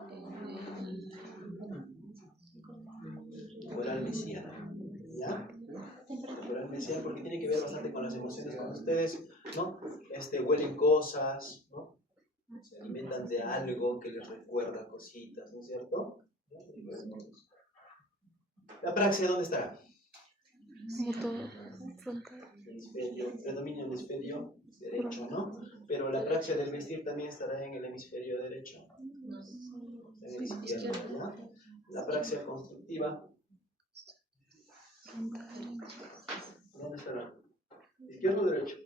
Temporal mesiana. ¿Ya? Temporal mesiana porque tiene que ver bastante con las emociones. Cuando ustedes, ¿no?, huelen cosas, ¿no?, se alimentan de algo que les recuerda cositas, ¿no es cierto? La praxia, ¿dónde estará? Frontal. Predomina el hemisferio derecho, ¿no? Pero la praxia del vestir también estará en el hemisferio derecho. En el izquierdo, ¿ya? La praxia constructiva. ¿Dónde estará? ¿Izquierdo o derecho?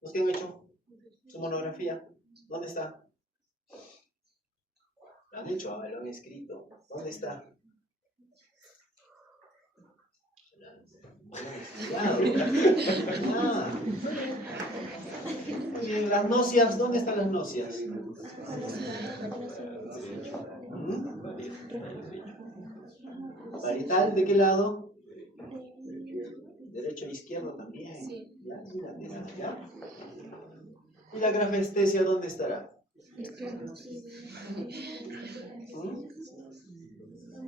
¿Los que han hecho su monografía? ¿Dónde está? Lo han hecho, lo han escrito. ¿Dónde está? Muy bien, las nocias, ¿dónde están las nocias? Parietal, ¿de qué lado? Derecho e izquierdo también. Sí. ¿Ya? ¿Ya? ¿Y la grafestesia dónde estará?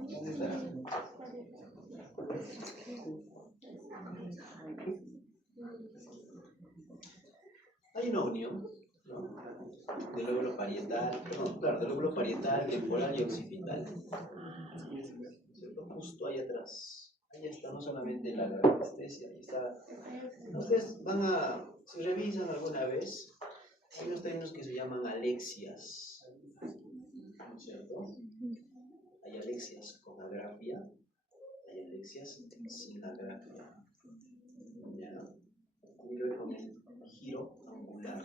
¿Dónde estará? Hay una unión, ¿no?, del lóbulo parietal, del lóbulo parietal, temporal y occipital, ¿cierto? Justo ahí atrás. Ahí está, no solamente la grafestesia, ahí está. Ustedes van a, si revisan alguna vez, hay unos términos que se llaman alexias, ¿no es cierto? Hay alexias con agrafia, hay alexias sin agrafia. ¿Ya? Y luego con el giro angular.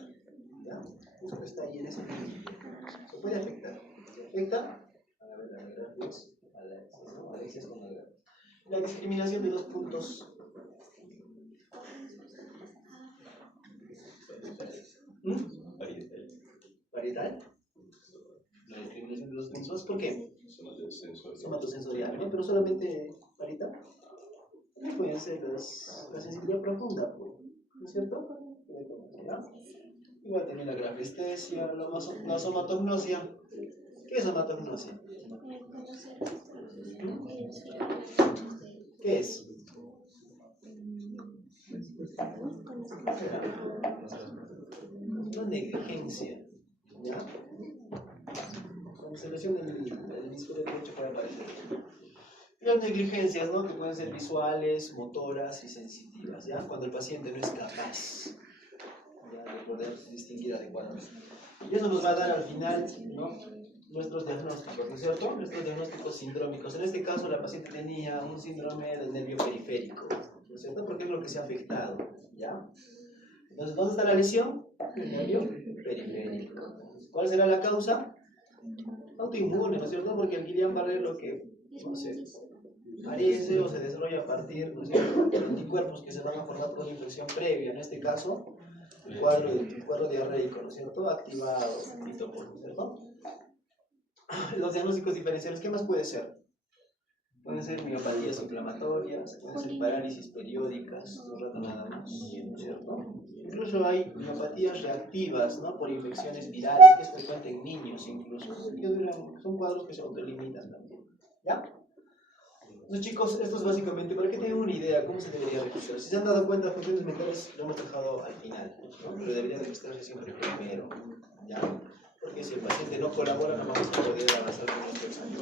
¿Ya? Justo está ahí en ese punto. Se puede afectar. ¿Se afecta? A ver, la agrafia es alexias, ¿no? Alexias con agrafia. La discriminación de dos puntos. ¿Parietal? La discriminación de dos puntos. ¿Por qué? Somatosensorial, ¿no? Pero solamente parietal. Puede ser la sensibilidad profunda, ¿no es cierto? ¿Ya? Igual también la grafestesia, la somatognosia. ¿Qué es somatognosia? ¿Qué es? hemisferio derecho puede aparecer. Y las negligencias, ¿no? Que pueden ser visuales, motoras y sensitivas, ¿ya? Cuando el paciente no es capaz, ¿ya?, de poder distinguir adecuadamente. Y eso nos va a dar al final, ¿no?, nuestros diagnósticos, ¿no es cierto? Nuestros diagnósticos sindrómicos. En este caso, la paciente tenía un síndrome del nervio periférico, ¿no es cierto? Porque es lo que se ha afectado, ¿ya? Entonces, ¿dónde está la lesión? El nervio periférico. ¿Cuál será la causa? Autoinmune, ¿no es cierto? Porque el Guillain-Barré lo que, no sé, aparece o se desarrolla a partir, ¿no es cierto?, de anticuerpos que se van a formar por una infección previa, en este caso, el cuadro diarreico, ¿no es cierto?, activado, ¿no es cierto? Los diagnósticos diferenciales, ¿qué más puede ser? Pueden ser miopatías inflamatorias, pueden ser parálisis periódicas, no rato nada más, ¿no es cierto? Incluso hay miopatías reactivas, ¿no?, por infecciones virales, que es frecuente en niños incluso. Son cuadros que se autolimitan también, ¿ya? Entonces, chicos, esto es básicamente para que tengan una idea cómo se debería registrar. Si se han dado cuenta, funciones mentales lo hemos dejado al final, ¿no? Pero debería registrarse siempre primero, ¿ya? Porque si el paciente no colabora, no vamos a poder avanzar con nuestro examen.